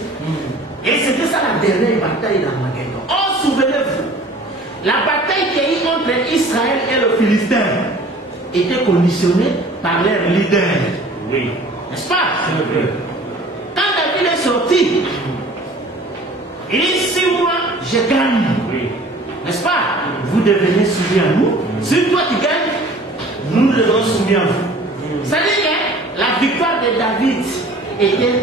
Et c'était ça la dernière bataille d'Armageddon. Oh, souvenez-vous, la bataille qu'il y a eu entre Israël et le Philistin était conditionnée par leur leader. Oui. N'est-ce pas? Quand David est sorti, il dit 6 mois, je gagne. Oui. N'est-ce pas? Vous devenez soumis à nous. Si toi tu gagnes, nous devenons soumis à vous. Ça veut dire que la victoire de David était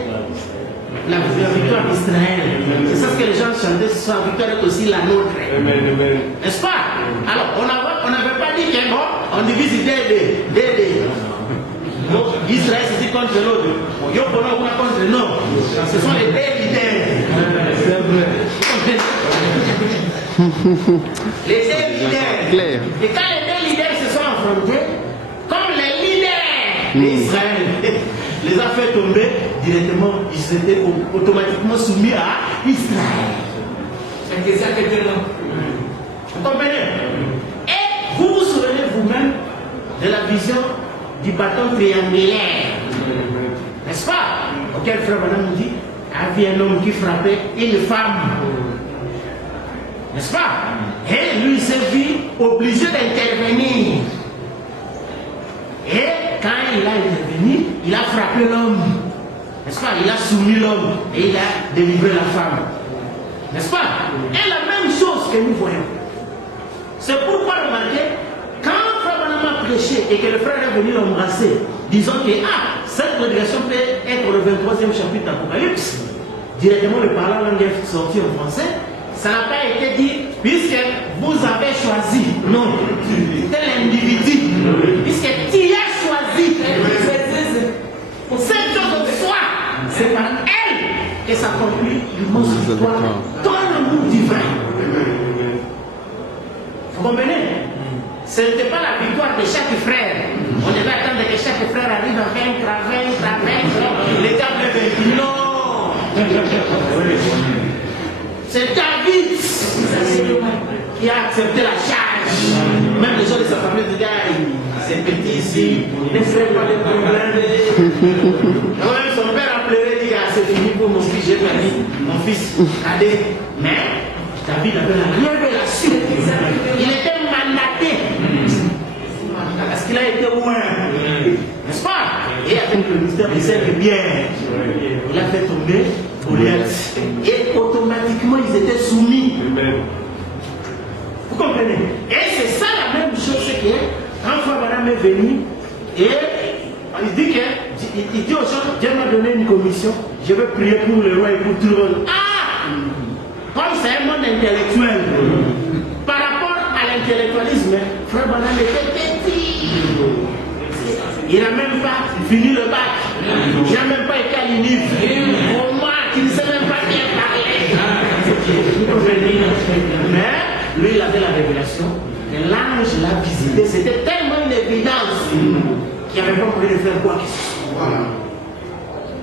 la victoire d'Israël. C'est ça ce que les gens chantaient, sa victoire est aussi la nôtre. N'est-ce pas? Alors, on n'avait pas dit que bon, on divise des. Israël c'est contre l'autre. Yopono contre non. Ce sont les 2 leaders. Les 2 leaders. Et quand les 2 leaders se sont affrontés, comme les leaders d'Israël les a fait tomber directement, ils étaient automatiquement soumis à Israël. C'est ça que vous comprenez? Et vous vous souvenez vous-même de la vision du bâton triangulaire, n'est-ce pas? Auquel Frère Branham nous dit, avait un homme qui frappait une femme, n'est-ce pas? Et lui s'est vu obligé d'intervenir. Et quand il a intervenu, il a frappé l'homme, n'est-ce pas? Il a soumis l'homme et il a délivré la femme, n'est-ce pas? Et la même chose que nous voyons. C'est pourquoi remarquez, quand Frère Branham a prêché et que le frère est venu l'embrasser, disant que cette prédication peut être le 23e chapitre d'Apocalypse, directement le parlant langue est sorti en français, ça n'a pas été dit puisque vous avez choisi. Non, c'était l'individu. Puisque tu as choisi. Cette chose de soi, c'est par elle que s'accomplit l'immense victoire dans le monde divin. Vous comprenez? Ce n'était pas la victoire de chaque frère. On devait attendre que chaque frère arrive à vaincre, à vaincre, à vaincre. Les tables vaincues. Non! C'est David qui a accepté la charge. Même les gens de sa famille disaient, c'est petit ici, ne ferait pas de problème. Même son père a pleuré, dit, c'est fini pour mon fils, j'ai perdu mon fils cadet. Mais David avait la révélation. Il était mandaté. Parce qu'il a été loin. N'est-ce pas? Et avec le mystère des 5 bières, il a fait tomber Goliath. Et automatiquement, ils étaient soumis. Vous comprenez? Et c'est ça la même chose que quand Frère Branham est venu, et il dit que, il dit aux gens, Dieu m'a donné une commission, je vais prier pour le roi et pour tout le monde. Comme c'est un monde intellectuel, par rapport à l'intellectualisme, Frère Branham était petit. Il n'a même pas fini le bac. Il n'a même pas été à l'université. Pour moi, qui ne sait même pas bien parler. Mais lui, il avait la révélation. Et l'ange l'a visité. C'était tellement une évidence qu'il n'y avait pas moyen de faire quoi que ce soit.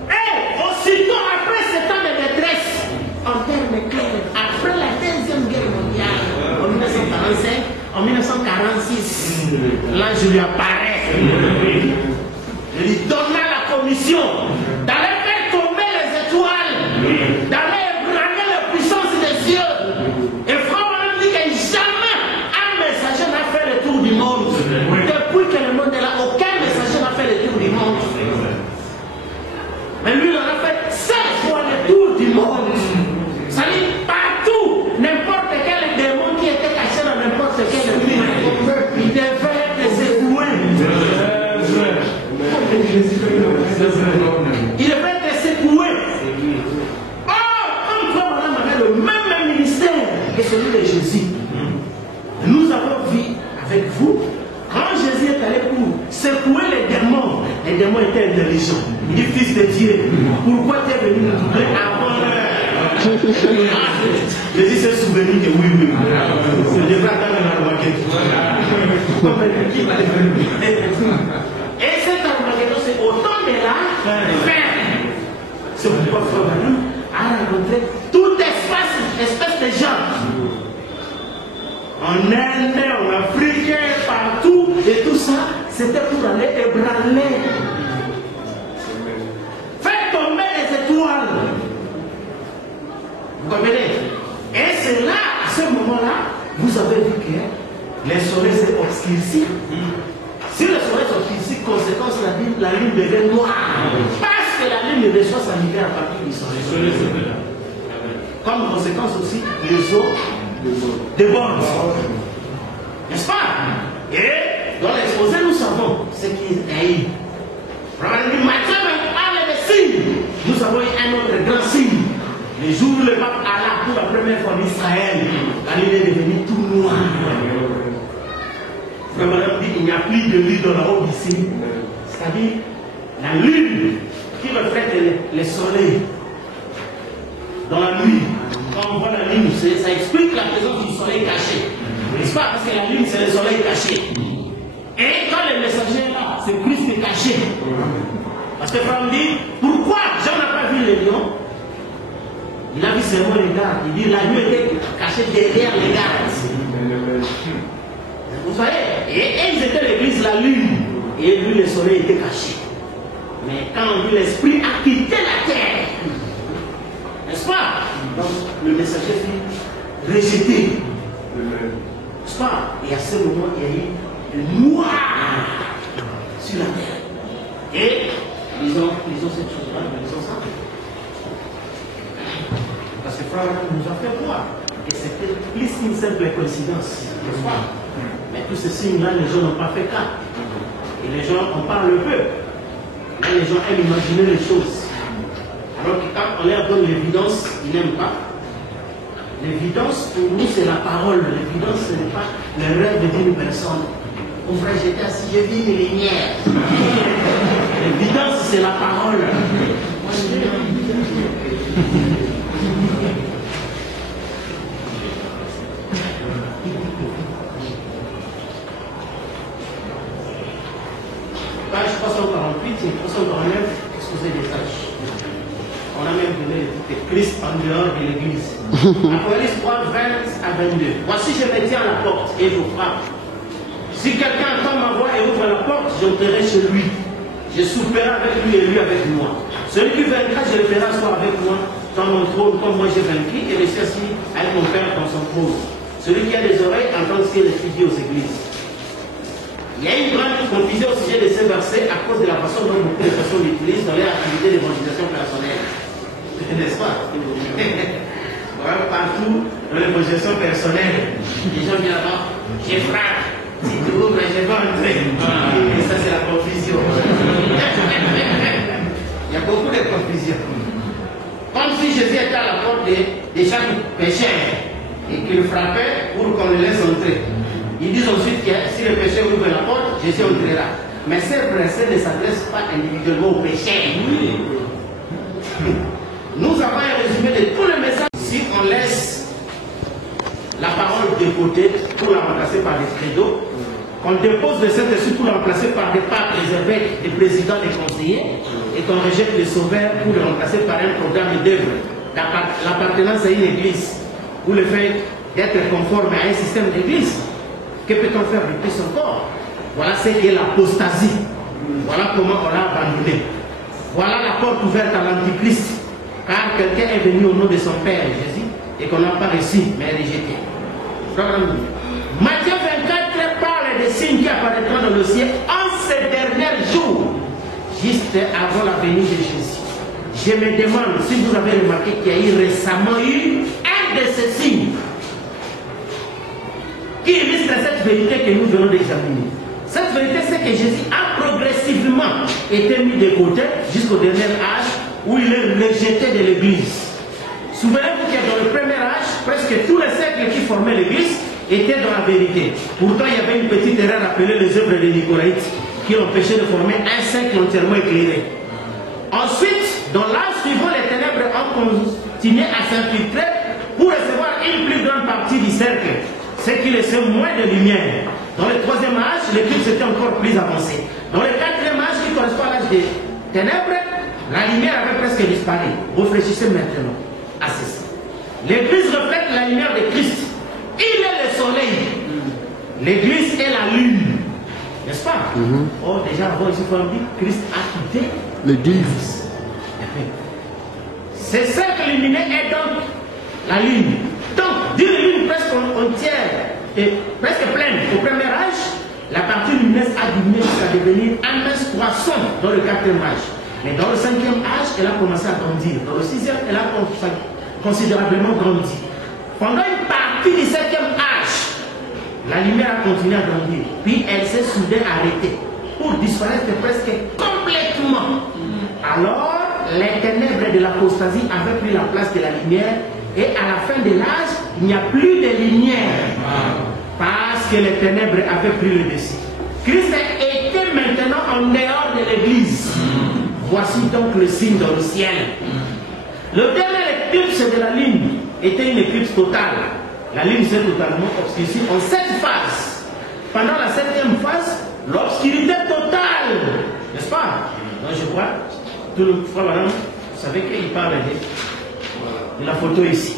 Et aussitôt après ce temps de détresse, en termes clairs, après la Deuxième Guerre mondiale, en 1945, en 1946, l'ange lui apparaît. Il lui donna la commission d'aller faire tomber les étoiles, d'aller ébranler la puissance des cieux. Et Frère Branham dit que jamais un messager n'a fait le tour du monde. Depuis que le monde est là, aucun messager n'a fait le tour du monde. Mais lui, il en a fait 7 fois le tour du monde. Ça dit partout, n'importe quel démon qui était caché dans n'importe quel pays, il devait être secoué. Il devrait être secoué. Or, comme toi, madame, avait le même ministère que celui de Jésus. Nous avons vu avec vous, quand Jésus est allé pour secouer les démons étaient intelligents. Il dit, fils de Dieu, pourquoi tu es venu nous doubler avant l'heure? Jésus s'est souvenu que oui. C'est devrait attendre la Armageddon. Et cet Armageddon, c'est autant de la fin. C'est pourquoi Frère Branham a rencontré toute espèce de gens. En Inde, en Afrique, partout, et tout ça, c'était pour aller ébranler. Faire tomber les étoiles. Vous comprenez? Et c'est là, à ce moment-là, vous avez vu que les soleils s'est obscurci. Si le soleil s'obscurcit, conséquence, la lune devient noire. Parce que la lune reçoit sa lumière à partir du soleil. Comme conséquence aussi, les eaux débordent. N'est-ce pas? Et dans l'exposé, nous savons ce qui est eu. Matthieu parle des signes. Nous avons eu un autre grand signe. Le jour où le pape alla pour la première fois en Israël, la lune est devenue tout noire. Frère Branham dit qu'il n'y a plus de lune dans la robe ici. C'est-à-dire la lune qui reflète le soleil dans la nuit. Quand on voit la lune, ça explique la présence du soleil caché. N'est-ce pas? Parce que la lune, c'est le soleil caché. Et quand le messager est là, c'est Christ caché. Parce que Frère dit, pourquoi Jean n'a pas vu les lions? Il a vu seulement les gardes. Il dit la nuit était cachée derrière les gardes. Vous voyez? Et ils étaient l'église la lune. Et lui, le soleil était caché. Mais quand l'esprit a quitté la terre, n'est-ce pas? Donc le messager fut rejeté. N'est-ce pas? Et à ce moment, il y a eu le noir sur la terre. Et lisons cette chose-là, lisons ça. Parce que Frère nous a fait voir que c'était plus qu'une simple coïncidence, n'est-ce pas? Mais tous ces signes-là, les gens n'ont pas fait cas. Et les gens en parlent peu. Là, les gens aiment imaginer les choses. Alors que quand on leur donne l'évidence, ils n'aiment pas. L'évidence, pour nous, c'est la parole. L'évidence, ce n'est pas le rêve d'une personne. Mon frère, j'étais assis, j'ai vu une lumière. L'évidence, c'est la parole. Page 348 et 349, excusez les tâches. On a même donné le Christ en dehors de l'église. Apocalypse 3, 20 à 22. Voici, je me tiens à la porte et je frappe. Si quelqu'un entend ma voix et ouvre la porte, j'entrerai chez lui. Je souperai avec lui et lui avec moi. Celui qui vaincra, je le ferai asseoir avec moi dans mon trône, comme moi j'ai vaincu, et je suis assis avec mon Père dans son trône. Celui qui a des oreilles entend ce qu'il étudie aux églises. Il y a une grande confusion au sujet de ces versets à cause de la façon dont beaucoup de personnes l'utilisent dans leur activité d'évangélisation personnelle. N'est-ce pas? Voilà, partout dans l'évangélisation personnelle, les gens viennent là-bas, je frappe, si tu ouvres, je vais entrer. Et ça, c'est la confusion. Il y a beaucoup de confusion. Comme si Jésus était à la porte des gens pécheurs et qu'il frappait pour qu'on le laisse entrer. Ils disent ensuite que si le pécheur ouvre la porte, Jésus entrera. Mais ces versets ne s'adressent pas individuellement aux pécheurs. Nous avons un résumé de tout le message. Si on laisse la parole de côté pour la remplacer par des credos, qu'on dépose le Saint-Esprit pour la remplacer par des papes, des évêques, des présidents, des conseillers, et qu'on rejette les sauveurs pour le remplacer par un programme d'œuvre, l'appartenance à une église, ou le fait d'être conforme à un système d'église. Que peut-on faire de plus encore? Voilà ce qu'est l'apostasie. Voilà comment on l'a abandonné. Voilà la porte ouverte à l'Antichrist. Car quelqu'un est venu au nom de son Père Jésus et qu'on n'a pas reçu, mais rejeté. Matthieu 24 parle des signes qui apparaîtront dans le ciel en ces derniers jours, juste avant la venue de Jésus. Je me demande si vous avez remarqué qu'il y a eu récemment un de ces signes qui illustre cette vérité que nous venons d'examiner. Cette vérité, c'est que Jésus a progressivement été mis de côté jusqu'au dernier âge où il est rejeté de l'Église. Souvenez-vous que dans le premier âge, presque tous les siècles qui formaient l'Église étaient dans la vérité. Pourtant, il y avait une petite erreur appelée les œuvres des Nicolaïtes qui l'empêchaient de former un siècle entièrement éclairé. Ensuite, dans l'âge suivant, les ténèbres ont continué à s'infiltrer pour recevoir une plus grande partie du cercle, ce qui laissait moins de lumière. Dans le troisième âge, l'éclipse était encore plus avancée. Dans le quatrième âge, qui correspond à l'âge des ténèbres, la lumière avait presque disparu. Réfléchissez maintenant à ceci. L'église reflète la lumière de Christ. Il est le soleil. L'église est la lune. N'est-ce pas? Oh, déjà avant, il faut dire Christ a quitté l'église. Ce cercle lumineux est donc la lune. Donc, d'une lune presque entière et presque pleine au premier âge, la partie lumineuse a diminué jusqu'à devenir un mince poisson dans le quatrième âge. Mais dans le cinquième âge, elle a commencé à grandir. Dans le sixième, elle a considérablement grandi. Pendant une partie du septième âge, la lumière a continué à grandir. Puis elle s'est soudain arrêtée pour disparaître presque complètement. Alors, les ténèbres de l'apostasie avaient pris la place de la lumière. Et à la fin de l'âge, il n'y a plus de lumière. Parce que les ténèbres avaient pris le dessus. Christ était maintenant en dehors de l'église. Voici donc le signe dans le ciel. Le dernier éclipse de la lune était une éclipse totale. La lune s'est totalement obscurcie en 7 phases. Pendant la 7e phase, l'obscurité totale. N'est-ce pas? Donc je crois, tout le frère madame, vous savez qu'il parle de la photo ici.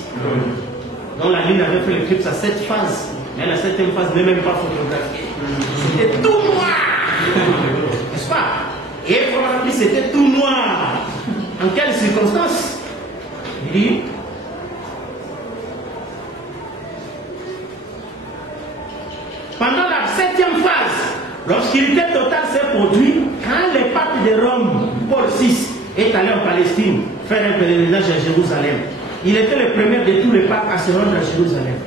Donc la lune avait fait l'éclipse à 7 phases. Mais la 7e phase n'est même pas photographiée. C'était tout noir. N'est-ce pas? Et probablement c'était tout noir. En quelles circonstances? Il dit, pendant la 7e phase, l'obscurité totale s'est produite quand le pape de Rome, Paul VI, est allé en Palestine faire un pèlerinage à Jérusalem. Il était le premier de tous les papes à se rendre à Jérusalem.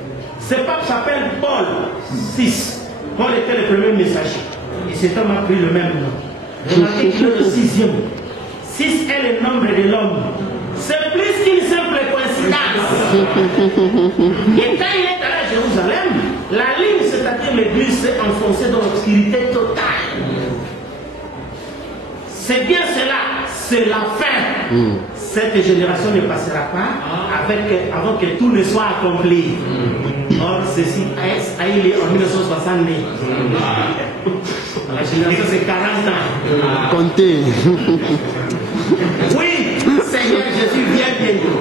Ce pape s'appelle Paul VI. Paul était le premier messager. Et cet homme a pris le même nom. Remarquez qu'il est le 6e. 6 est le nombre de l'homme. C'est plus qu'une simple coïncidence. Et quand il est allé à Jérusalem, la ligne, c'est-à-dire l'église, s'est enfoncée dans l'obscurité totale. C'est bien cela, c'est la fin. Cette génération ne passera pas avant que tout ne soit accompli. Or, ceci a eu lieu en 1960. La génération, c'est 40 ans. Comptez. Oui, Seigneur Jésus vient bientôt.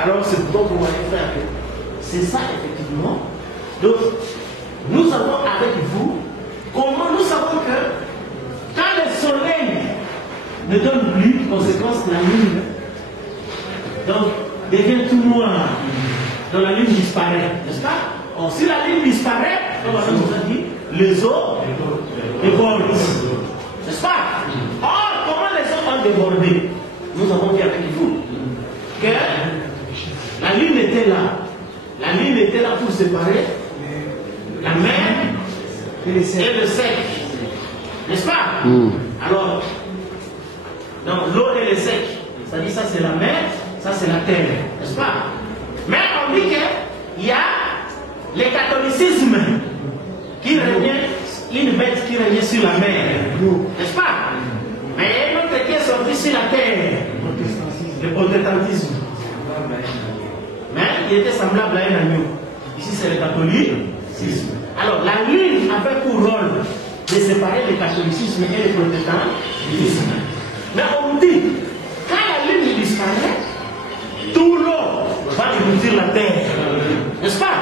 Alors, c'est pourquoi vous allez faire que c'est ça, effectivement. Donc, nous avons avec vous comment nous savons que quand le soleil ne donne plus, conséquence, la lune donc devient tout noir. Donc la lune disparaît, n'est-ce pas? Or, si la lune disparaît, comme on nous a dit, les eaux débordent. N'est-ce pas? Or, comment les eaux ont débordé? Nous avons dit avec vous que la lune était là. La lune était là pour séparer la mer et le sec. N'est-ce pas? Alors, l'eau et le sec, ça dit ça c'est la mer, ça c'est la terre. N'est-ce pas? Mais on dit qu'il y a le catholicisme qui régnait, une bête qui régnait sur la mer. N'est-ce pas? Mais il y a une autre qui est sortie sur la terre. Le protestantisme. Mais il était semblable à un agneau. Ici c'est le catholicisme. Alors la lune avait pour rôle de séparer le catholicisme et le protestantisme. Mais on dit, quand la lune disparaît, tout l'eau va dégoûter la terre. N'est-ce pas?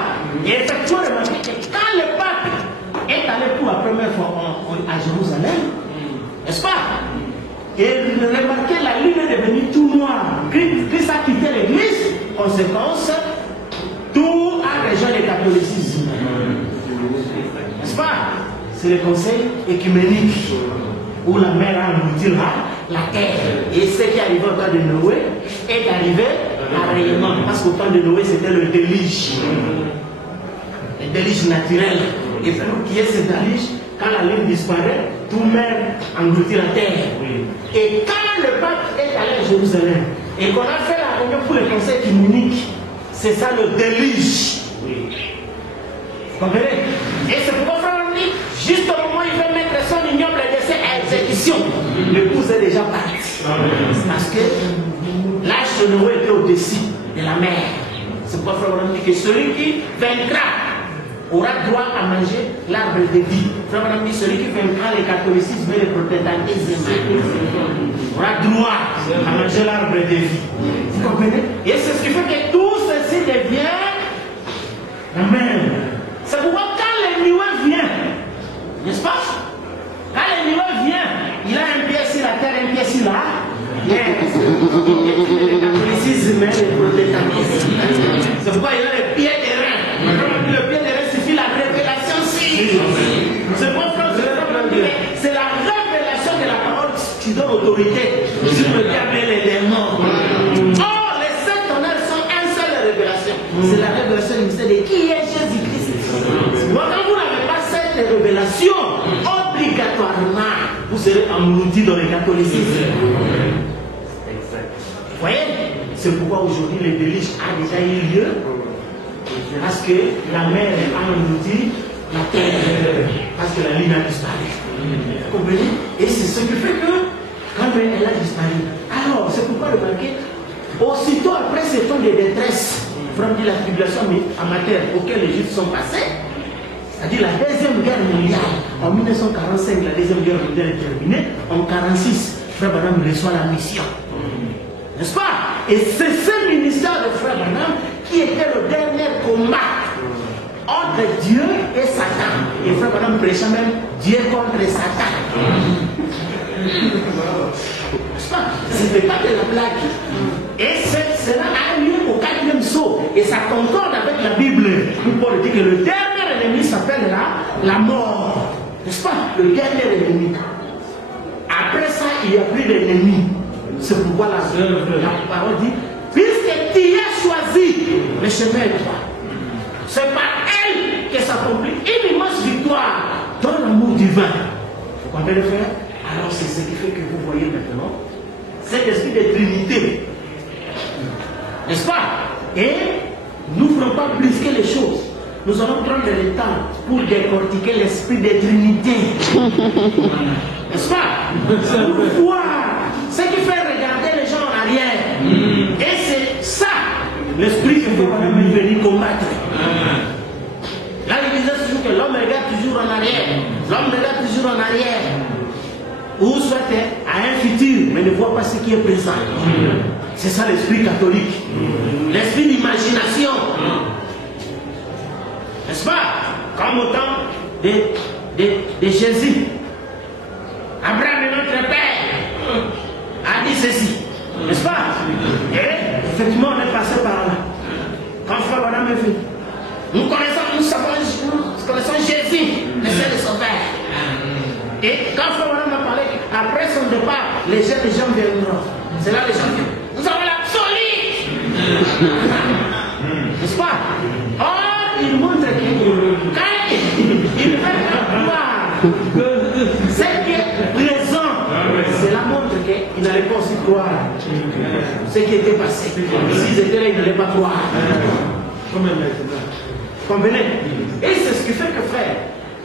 Et effectivement, remarquez que quand le pape est allé pour la première fois à Jérusalem, n'est-ce pas? Et remarquez, la lune est devenue tout noire. Christ a quitté l'église, conséquence, tout a rejoint le catholicisme. N'est-ce pas? C'est le conseil écuménique où la mer a englouti la terre. Et ce qui est arrivé au temps de Noé est arrivé à rayonnement. Parce qu'au temps de Noé, c'était le déluge. Le déluge naturel. Et pour qu'il y ait cette allige, quand la lune disparaît, tout même engloutit la terre. Et quand le pape est allé à Jérusalem, et qu'on a fait la réunion pour le conseil œcuménique, c'est ça le déluge. Vous comprenez? Et c'est pourquoi Frère dit, juste au moment où il veut mettre son ignoble décès à exécution, l'épouse est déjà partie. Parce que l'âge de Noé était au-dessus de la mer. C'est pourquoi Frère dit que celui qui vaincra aura droit à manger l'arbre de vie. Frère dit celui qui vaincra le catholicisme et le protestantisme aura droit à manger l'arbre de vie. Vous comprenez? Et c'est ce qui fait que tout ceci devient la même. C'est pourquoi quand le nuée vient, n'est-ce pas? Quand le nuée vient, il a un pied sur la terre, un pied sur la terre. Le catholicisme et le protestantisme. C'est pourquoi il a le pied de rein. Le pied de rein suffit la révélation. C'est pourquoi c'est la révélation de la parole qui donne autorité sur le diable et les démons. Oh, les sept honneurs sont une seule révélation. C'est la révélation du mystère de qui est Jésus-Christ. Donc, quand vous n'avez pas cette révélation, obligatoirement, vous serez englouti dans le catholicisme. Vous voyez? C'est pourquoi aujourd'hui le déluge a déjà eu lieu. Parce que la mer a englouti la terre. Parce que la ligne a disparu. Vous comprenez? Et c'est ce qui fait que, quand elle a disparu, alors c'est pourquoi le marqué, aussitôt après ce temps de détresse, from la tribulation amateur auquel les Juifs sont passés, c'est-à-dire la deuxième guerre mondiale, en 1945, la deuxième guerre mondiale est terminée, en 1946, Frère Branham reçoit la mission. N'est-ce pas? Et c'est ce ministère de Frère Branham qui était le dernier combat entre Dieu et Satan. Et Frère Branham prêchait même Dieu contre Satan. N'est-ce pas? C'était pas de la blague. Et cela a lieu au 4e saut. Et ça concorde avec la Bible. Pour Paul dit que le dernier ennemi s'appelle la mort. N'est-ce pas? Le dernier ennemi. Après ça, il n'y a plus d'ennemis. C'est pourquoi la parole dit, puisque tu as choisi le chemin de toi, c'est par elle que s'accomplit une immense victoire dans l'amour divin. Vous comprenez, frère? Alors c'est ce qui fait que vous voyez maintenant cet esprit de Trinité. N'est-ce pas? Et nous ne ferons pas plus que les choses. Nous allons prendre le temps pour décortiquer l'esprit de Trinité. N'est-ce pas? Pour voir ce qui fait regarder les gens en arrière. Et c'est ça l'esprit que vous allez venir combattre. Là, il disait toujours que l'homme regarde toujours en arrière. L'homme regarde toujours en arrière. Ou soit à un futur, mais ne voit pas ce qui est présent. C'est ça l'esprit catholique. L'esprit d'imagination. N'est-ce pas? Comme au temps de Jésus. Abraham, notre père, a dit ceci. N'est-ce pas? Et effectivement, on est passé par là. Quand Frère Branham est venu, nous connaissons Jésus, le Seigneur Sauveur. Et quand Frère Branham a parlé, après son départ, les gens viendront. C'est là les gens disent, nous avons l'absolu. N'est-ce pas? Or, il montre que quand il fait croire ce qui est présent, cela montre qu'il n'allait pas aussi croire ce qui était passé. S'ils étaient là, ils n'allaient pas croire. Comprenez? Et c'est ce qui fait que, frère,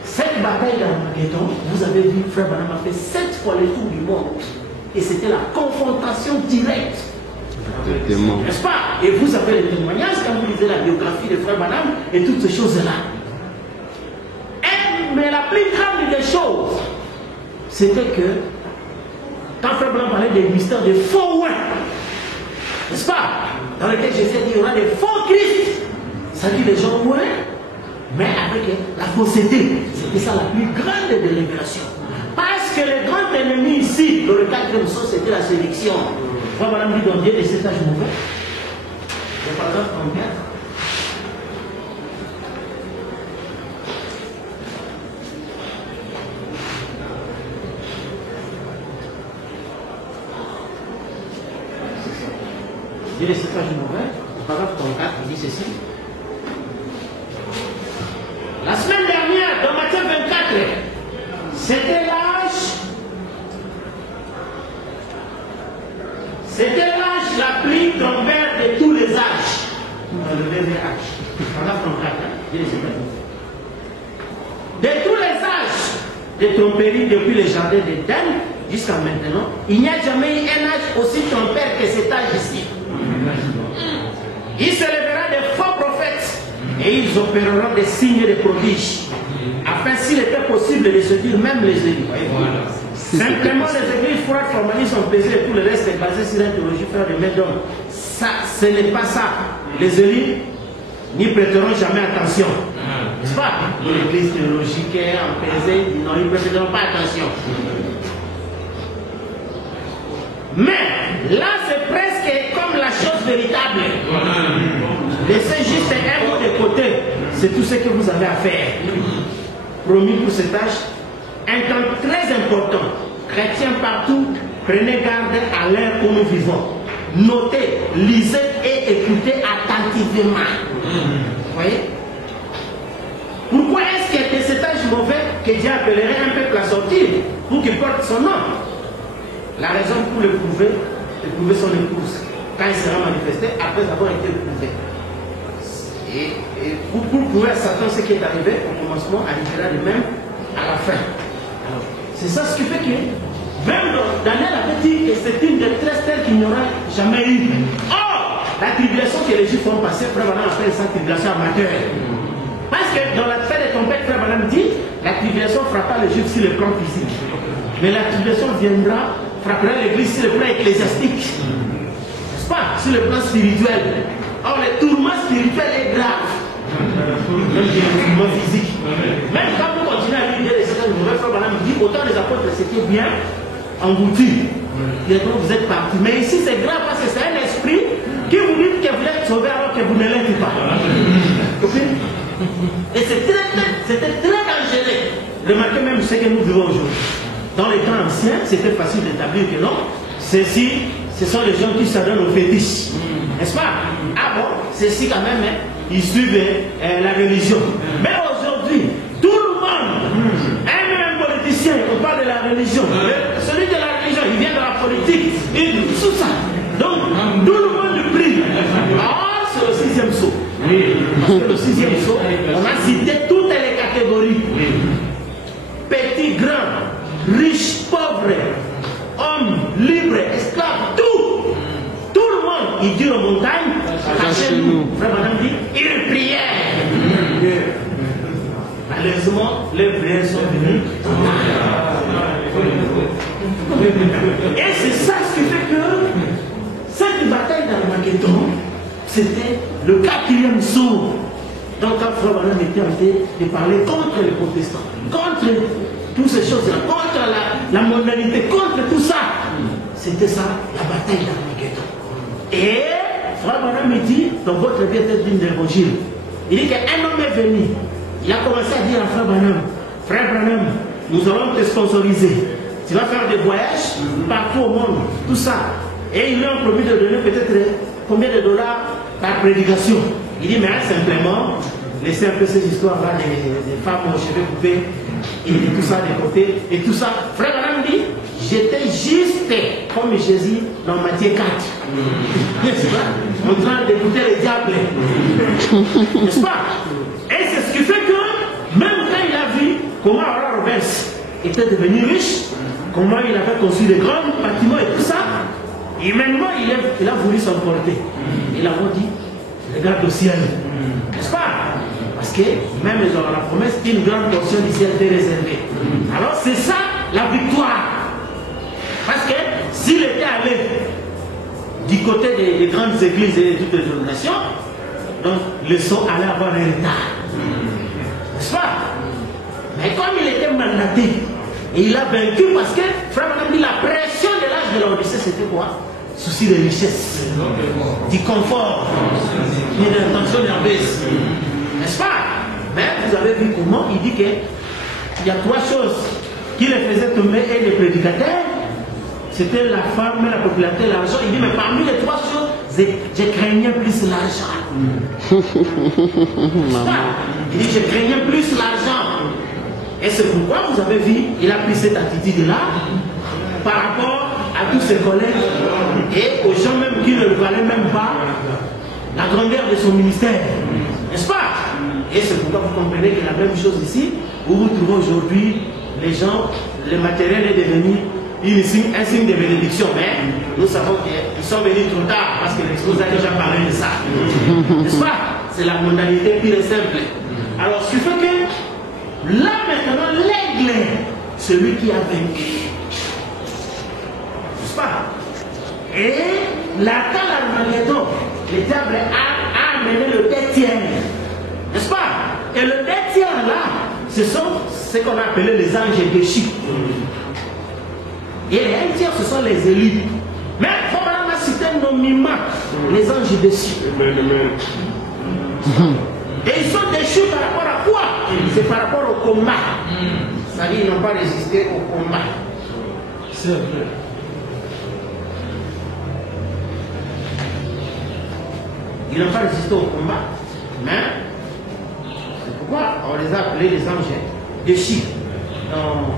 cette bataille d'Armageddon, vous avez vu, Frère Branham a fait 7 fois le tour du monde. Et c'était la confrontation directe. N'est-ce pas? Et vous avez les témoignages quand vous lisez la biographie de Frère Branham et toutes ces choses-là. Mais la plus grande des choses, c'était que quand Frère Branham parlait des mystères de faux oins, n'est-ce pas? Dans lequel Jésus a dit qu'il y aura des faux Christ. Ça dit les gens ouins, mais avec la fausseté. C'était ça la plus grande des révélations. Parce que le grand ennemi ici, dans le 4e saut, c'était la sélection. Frère Branham dit dans Dieu et cet âge mauvais. Le paragraphe 34. Dieu et cet âge mauvais, le paragraphe 34, il dit ceci. La semaine dernière, dans C'était l'âge la plus grand-mère de tous les âges. Le VVH. De tous les âges de tromperie depuis le jardin d'Éden jusqu'à maintenant, il n'y a jamais eu un âge aussi trompeur que cet âge ici. Il se lèvera des faux prophètes et ils opéreront des signes et des prodiges, afin s'il était possible de se dire même les élus. Simplement les églises froides formalistes sont pesées et tout le reste est basé sur la théologie frère de Médon. Ça, ce n'est pas ça. Les élus n'y prêteront jamais attention. N'est-ce pas? L'église théologique est empesée, non, ils ne prêteront pas attention. Mais là, c'est presque comme la chose véritable. Laissez juste un mot de côté. C'est tout ce que vous avez à faire. Promis pour cette tâche. Un temps très important. Chrétiens partout, prenez garde à l'ère où nous vivons. Notez, lisez et écoutez attentivement. Vous voyez? Pourquoi est-ce qu'il y a de cet âge mauvais que Dieu appellerait un peuple à sortir pour qu'il porte son nom? La raison pour éprouver son épouse quand il sera manifesté après avoir été éprouvé. Et pour prouver à Satan ce qui est arrivé au commencement, arrivera de même à la fin. C'est ça ce qui fait que même Daniel avait dit que c'est une détresse telle qu'il n'y aura jamais eu. Or, la tribulation que les Juifs ont passée, Frère Branham appelle ça tribulation amateur. Parce que dans la fête des tempêtes, Frère Branham dit, la tribulation ne frappera les Juifs sur le plan physique. Mais la tribulation viendra, frappera l'église sur le plan ecclésiastique. N'est-ce pas? Sur le plan spirituel. Or, le tourment spirituel est grave. Même le tourment physique. Même quand vous continuez à lire les choses, Frère Branham dit, autant les apôtres c'était bien engloutis. Vous êtes partis. Mais ici, c'est grave parce que c'est un esprit qui vous dit que vous êtes sauvés alors que vous ne l'êtes pas. Et c'était très dangereux. Remarquez même ce que nous vivons aujourd'hui. Dans les temps anciens, c'était facile d'établir que non. Ceux-ci, ce sont les gens qui s'adonnent aux fétiches. N'est-ce pas? Ah bon, ceux-ci quand même, hein, ils suivent la religion. Mais aujourd'hui, tout le monde, un politicien, on parle de la religion. Celui de la religion, il vient de la politique. Tout ça. Donc, tout le monde prie. Ah, c'est le sixième saut. Parce que le sixième saut, on a cité toutes les catégories. Petit, grand, riche, pauvre, homme, libre, esclave, tout. Tout le monde, il dit aux montagnes, chez nous. Frère Madame dit, il priait. Malheureusement, les prières sont venues. Et c'est ça ce qui fait que cette bataille d'Armageddon, c'était le 4e saut. Donc quand Frère Branham était en train de parler contre les protestants, contre toutes ces choses-là, contre la mondialité, contre tout ça, c'était ça, la bataille d'Armageddon. Et Frère Branham me dit, dans votre vie est digne d'évangile, il dit qu'un homme est venu, il a commencé à dire à Frère Branham, nous allons te sponsoriser, tu vas faire des voyages partout au monde, tout ça. Et ils lui ont promis de donner peut-être combien de dollars par prédication. Il dit, mais simplement, laissez un peu ces histoires-là des femmes aux cheveux coupés et de tout ça de côté. Et tout ça, Frère Branham dit, j'étais juste comme Jésus dans Matthieu 4. N'est-ce pas? En train d'écouter les diables. N'est-ce pas? Et c'est ce qui fait que, même quand il a vu comment Aurore Roberts était devenu riche, comment il avait construit de grands bâtiments et tout ça, humainement, il a voulu s'emporter. Il a dit, regarde au ciel. N'est-ce pas? Parce que même ils ont la promesse qu'une grande portion du ciel était réservée. Alors c'est ça la victoire. Parce que s'il était allé du côté des grandes églises et de toutes les dénominations, donc le son allait avoir un retard. N'est-ce pas? Mais comme il était mandaté, et il a vaincu parce que, Frère Branham dit, la pression de l'âge de l'Odyssée, c'était quoi? Souci de richesse, du confort, une intention nerveuse. N'est-ce pas? Mais vous avez vu comment il dit qu'il y a 3 choses qui les faisaient tomber et les prédicateurs. C'était la femme, la popularité, l'argent. Il dit, mais parmi les 3 choses, je craignais plus l'argent. Il dit, je craignais plus l'argent. Et c'est pourquoi vous avez vu, il a pris cette attitude-là par rapport à tous ses collègues et aux gens même qui ne le valaient même pas la grandeur de son ministère. N'est-ce pas? Et c'est pourquoi vous comprenez que la même chose ici, où vous trouvez aujourd'hui les gens, le matériel est devenu un signe de bénédiction. Mais nous savons qu'ils sont venus trop tard parce que l'exposé a déjà parlé de ça. N'est-ce pas? C'est la mondialité pure et simple. Alors ce qui fait que là maintenant, l'aigle, celui qui a vaincu. N'est-ce pas? Et la Armageddon, le diable a amené le 2 tiers. N'est-ce pas? Et le 2 tiers là, ce sont ce qu'on a appelé les anges déchus. Et les 1 tiers, ce sont les élus. Mais Bobalama a cité nommément les anges déchus. Et ils sont déchus par rapport à quoi? C'est par rapport au combat. C'est-à-dire qu'ils n'ont pas résisté au combat. C'est vrai. Ils n'ont pas résisté au combat, mais c'est pourquoi on les a appelés les anges déchus. Dans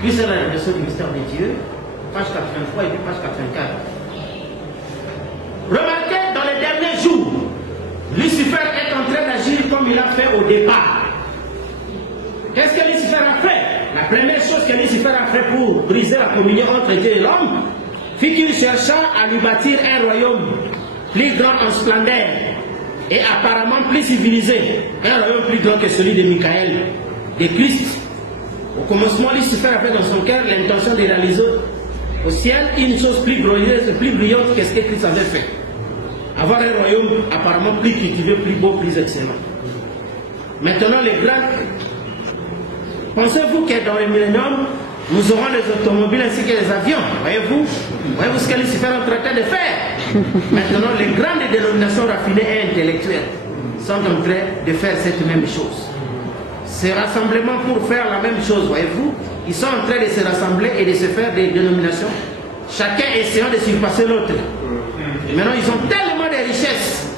Christ est la révélation du mystère de Dieu, page 83 et puis page 84. Remarquez, dans les derniers jours, Lucifer est en train d'agir comme il a fait au départ. Qu'est-ce que Lucifer a fait? La première chose que Lucifer a fait pour briser la communion entre Dieu et l'homme, fut qu'il chercha à lui bâtir un royaume plus grand en splendeur et apparemment plus civilisé, un royaume plus grand que celui de Michael, de Christ. Au commencement, Lucifer avait dans son cœur l'intention de réaliser au ciel une chose plus glorieuse et plus brillante que ce que Christ avait fait. Avoir un royaume apparemment plus cultivé, plus beau, plus excellent. Maintenant, les grands... Pensez-vous que dans le millénium, nous aurons les automobiles ainsi que les avions? Voyez-vous ce que Lucifer est en train de faire? Maintenant, les grandes dénominations raffinées et intellectuelles sont en train de faire cette même chose. Ces rassemblements pour faire la même chose, voyez-vous, ils sont en train de se rassembler et de se faire des dénominations, chacun essayant de surpasser l'autre. Maintenant, ils ont tellement de richesses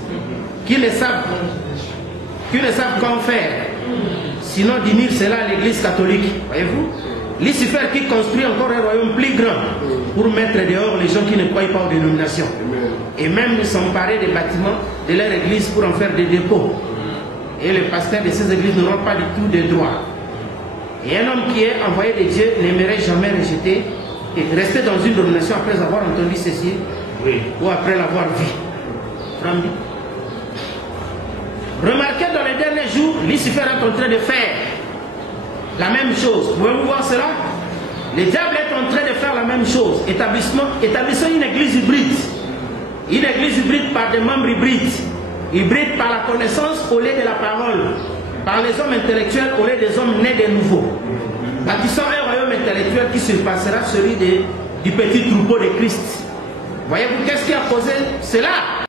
qu'ils ne savent comment faire. Sinon, d'unir cela à l'église catholique, voyez-vous. Lucifer qui construit encore un royaume plus grand pour mettre dehors les gens qui ne croient pas aux dénominations. Et même s'emparer des bâtiments de leur église pour en faire des dépôts. Et les pasteurs de ces églises n'auront pas du tout de droit. Et un homme qui est envoyé de Dieu n'aimerait jamais rejeter et rester dans une dénomination après avoir entendu ceci, ou après l'avoir vu. Remarquez dans les derniers jours, Lucifer est en train de faire la même chose. Pouvez-vous voir cela? Le diable est en train de faire la même chose. Établissons une église hybride. Une église hybride par des membres hybrides. Hybride par la connaissance au lieu de la parole. Par les hommes intellectuels au lieu des hommes nés de nouveau. Bâtissons un royaume intellectuel qui surpassera celui du petit troupeau de Christ. Voyez-vous qu'est-ce qui a causé cela?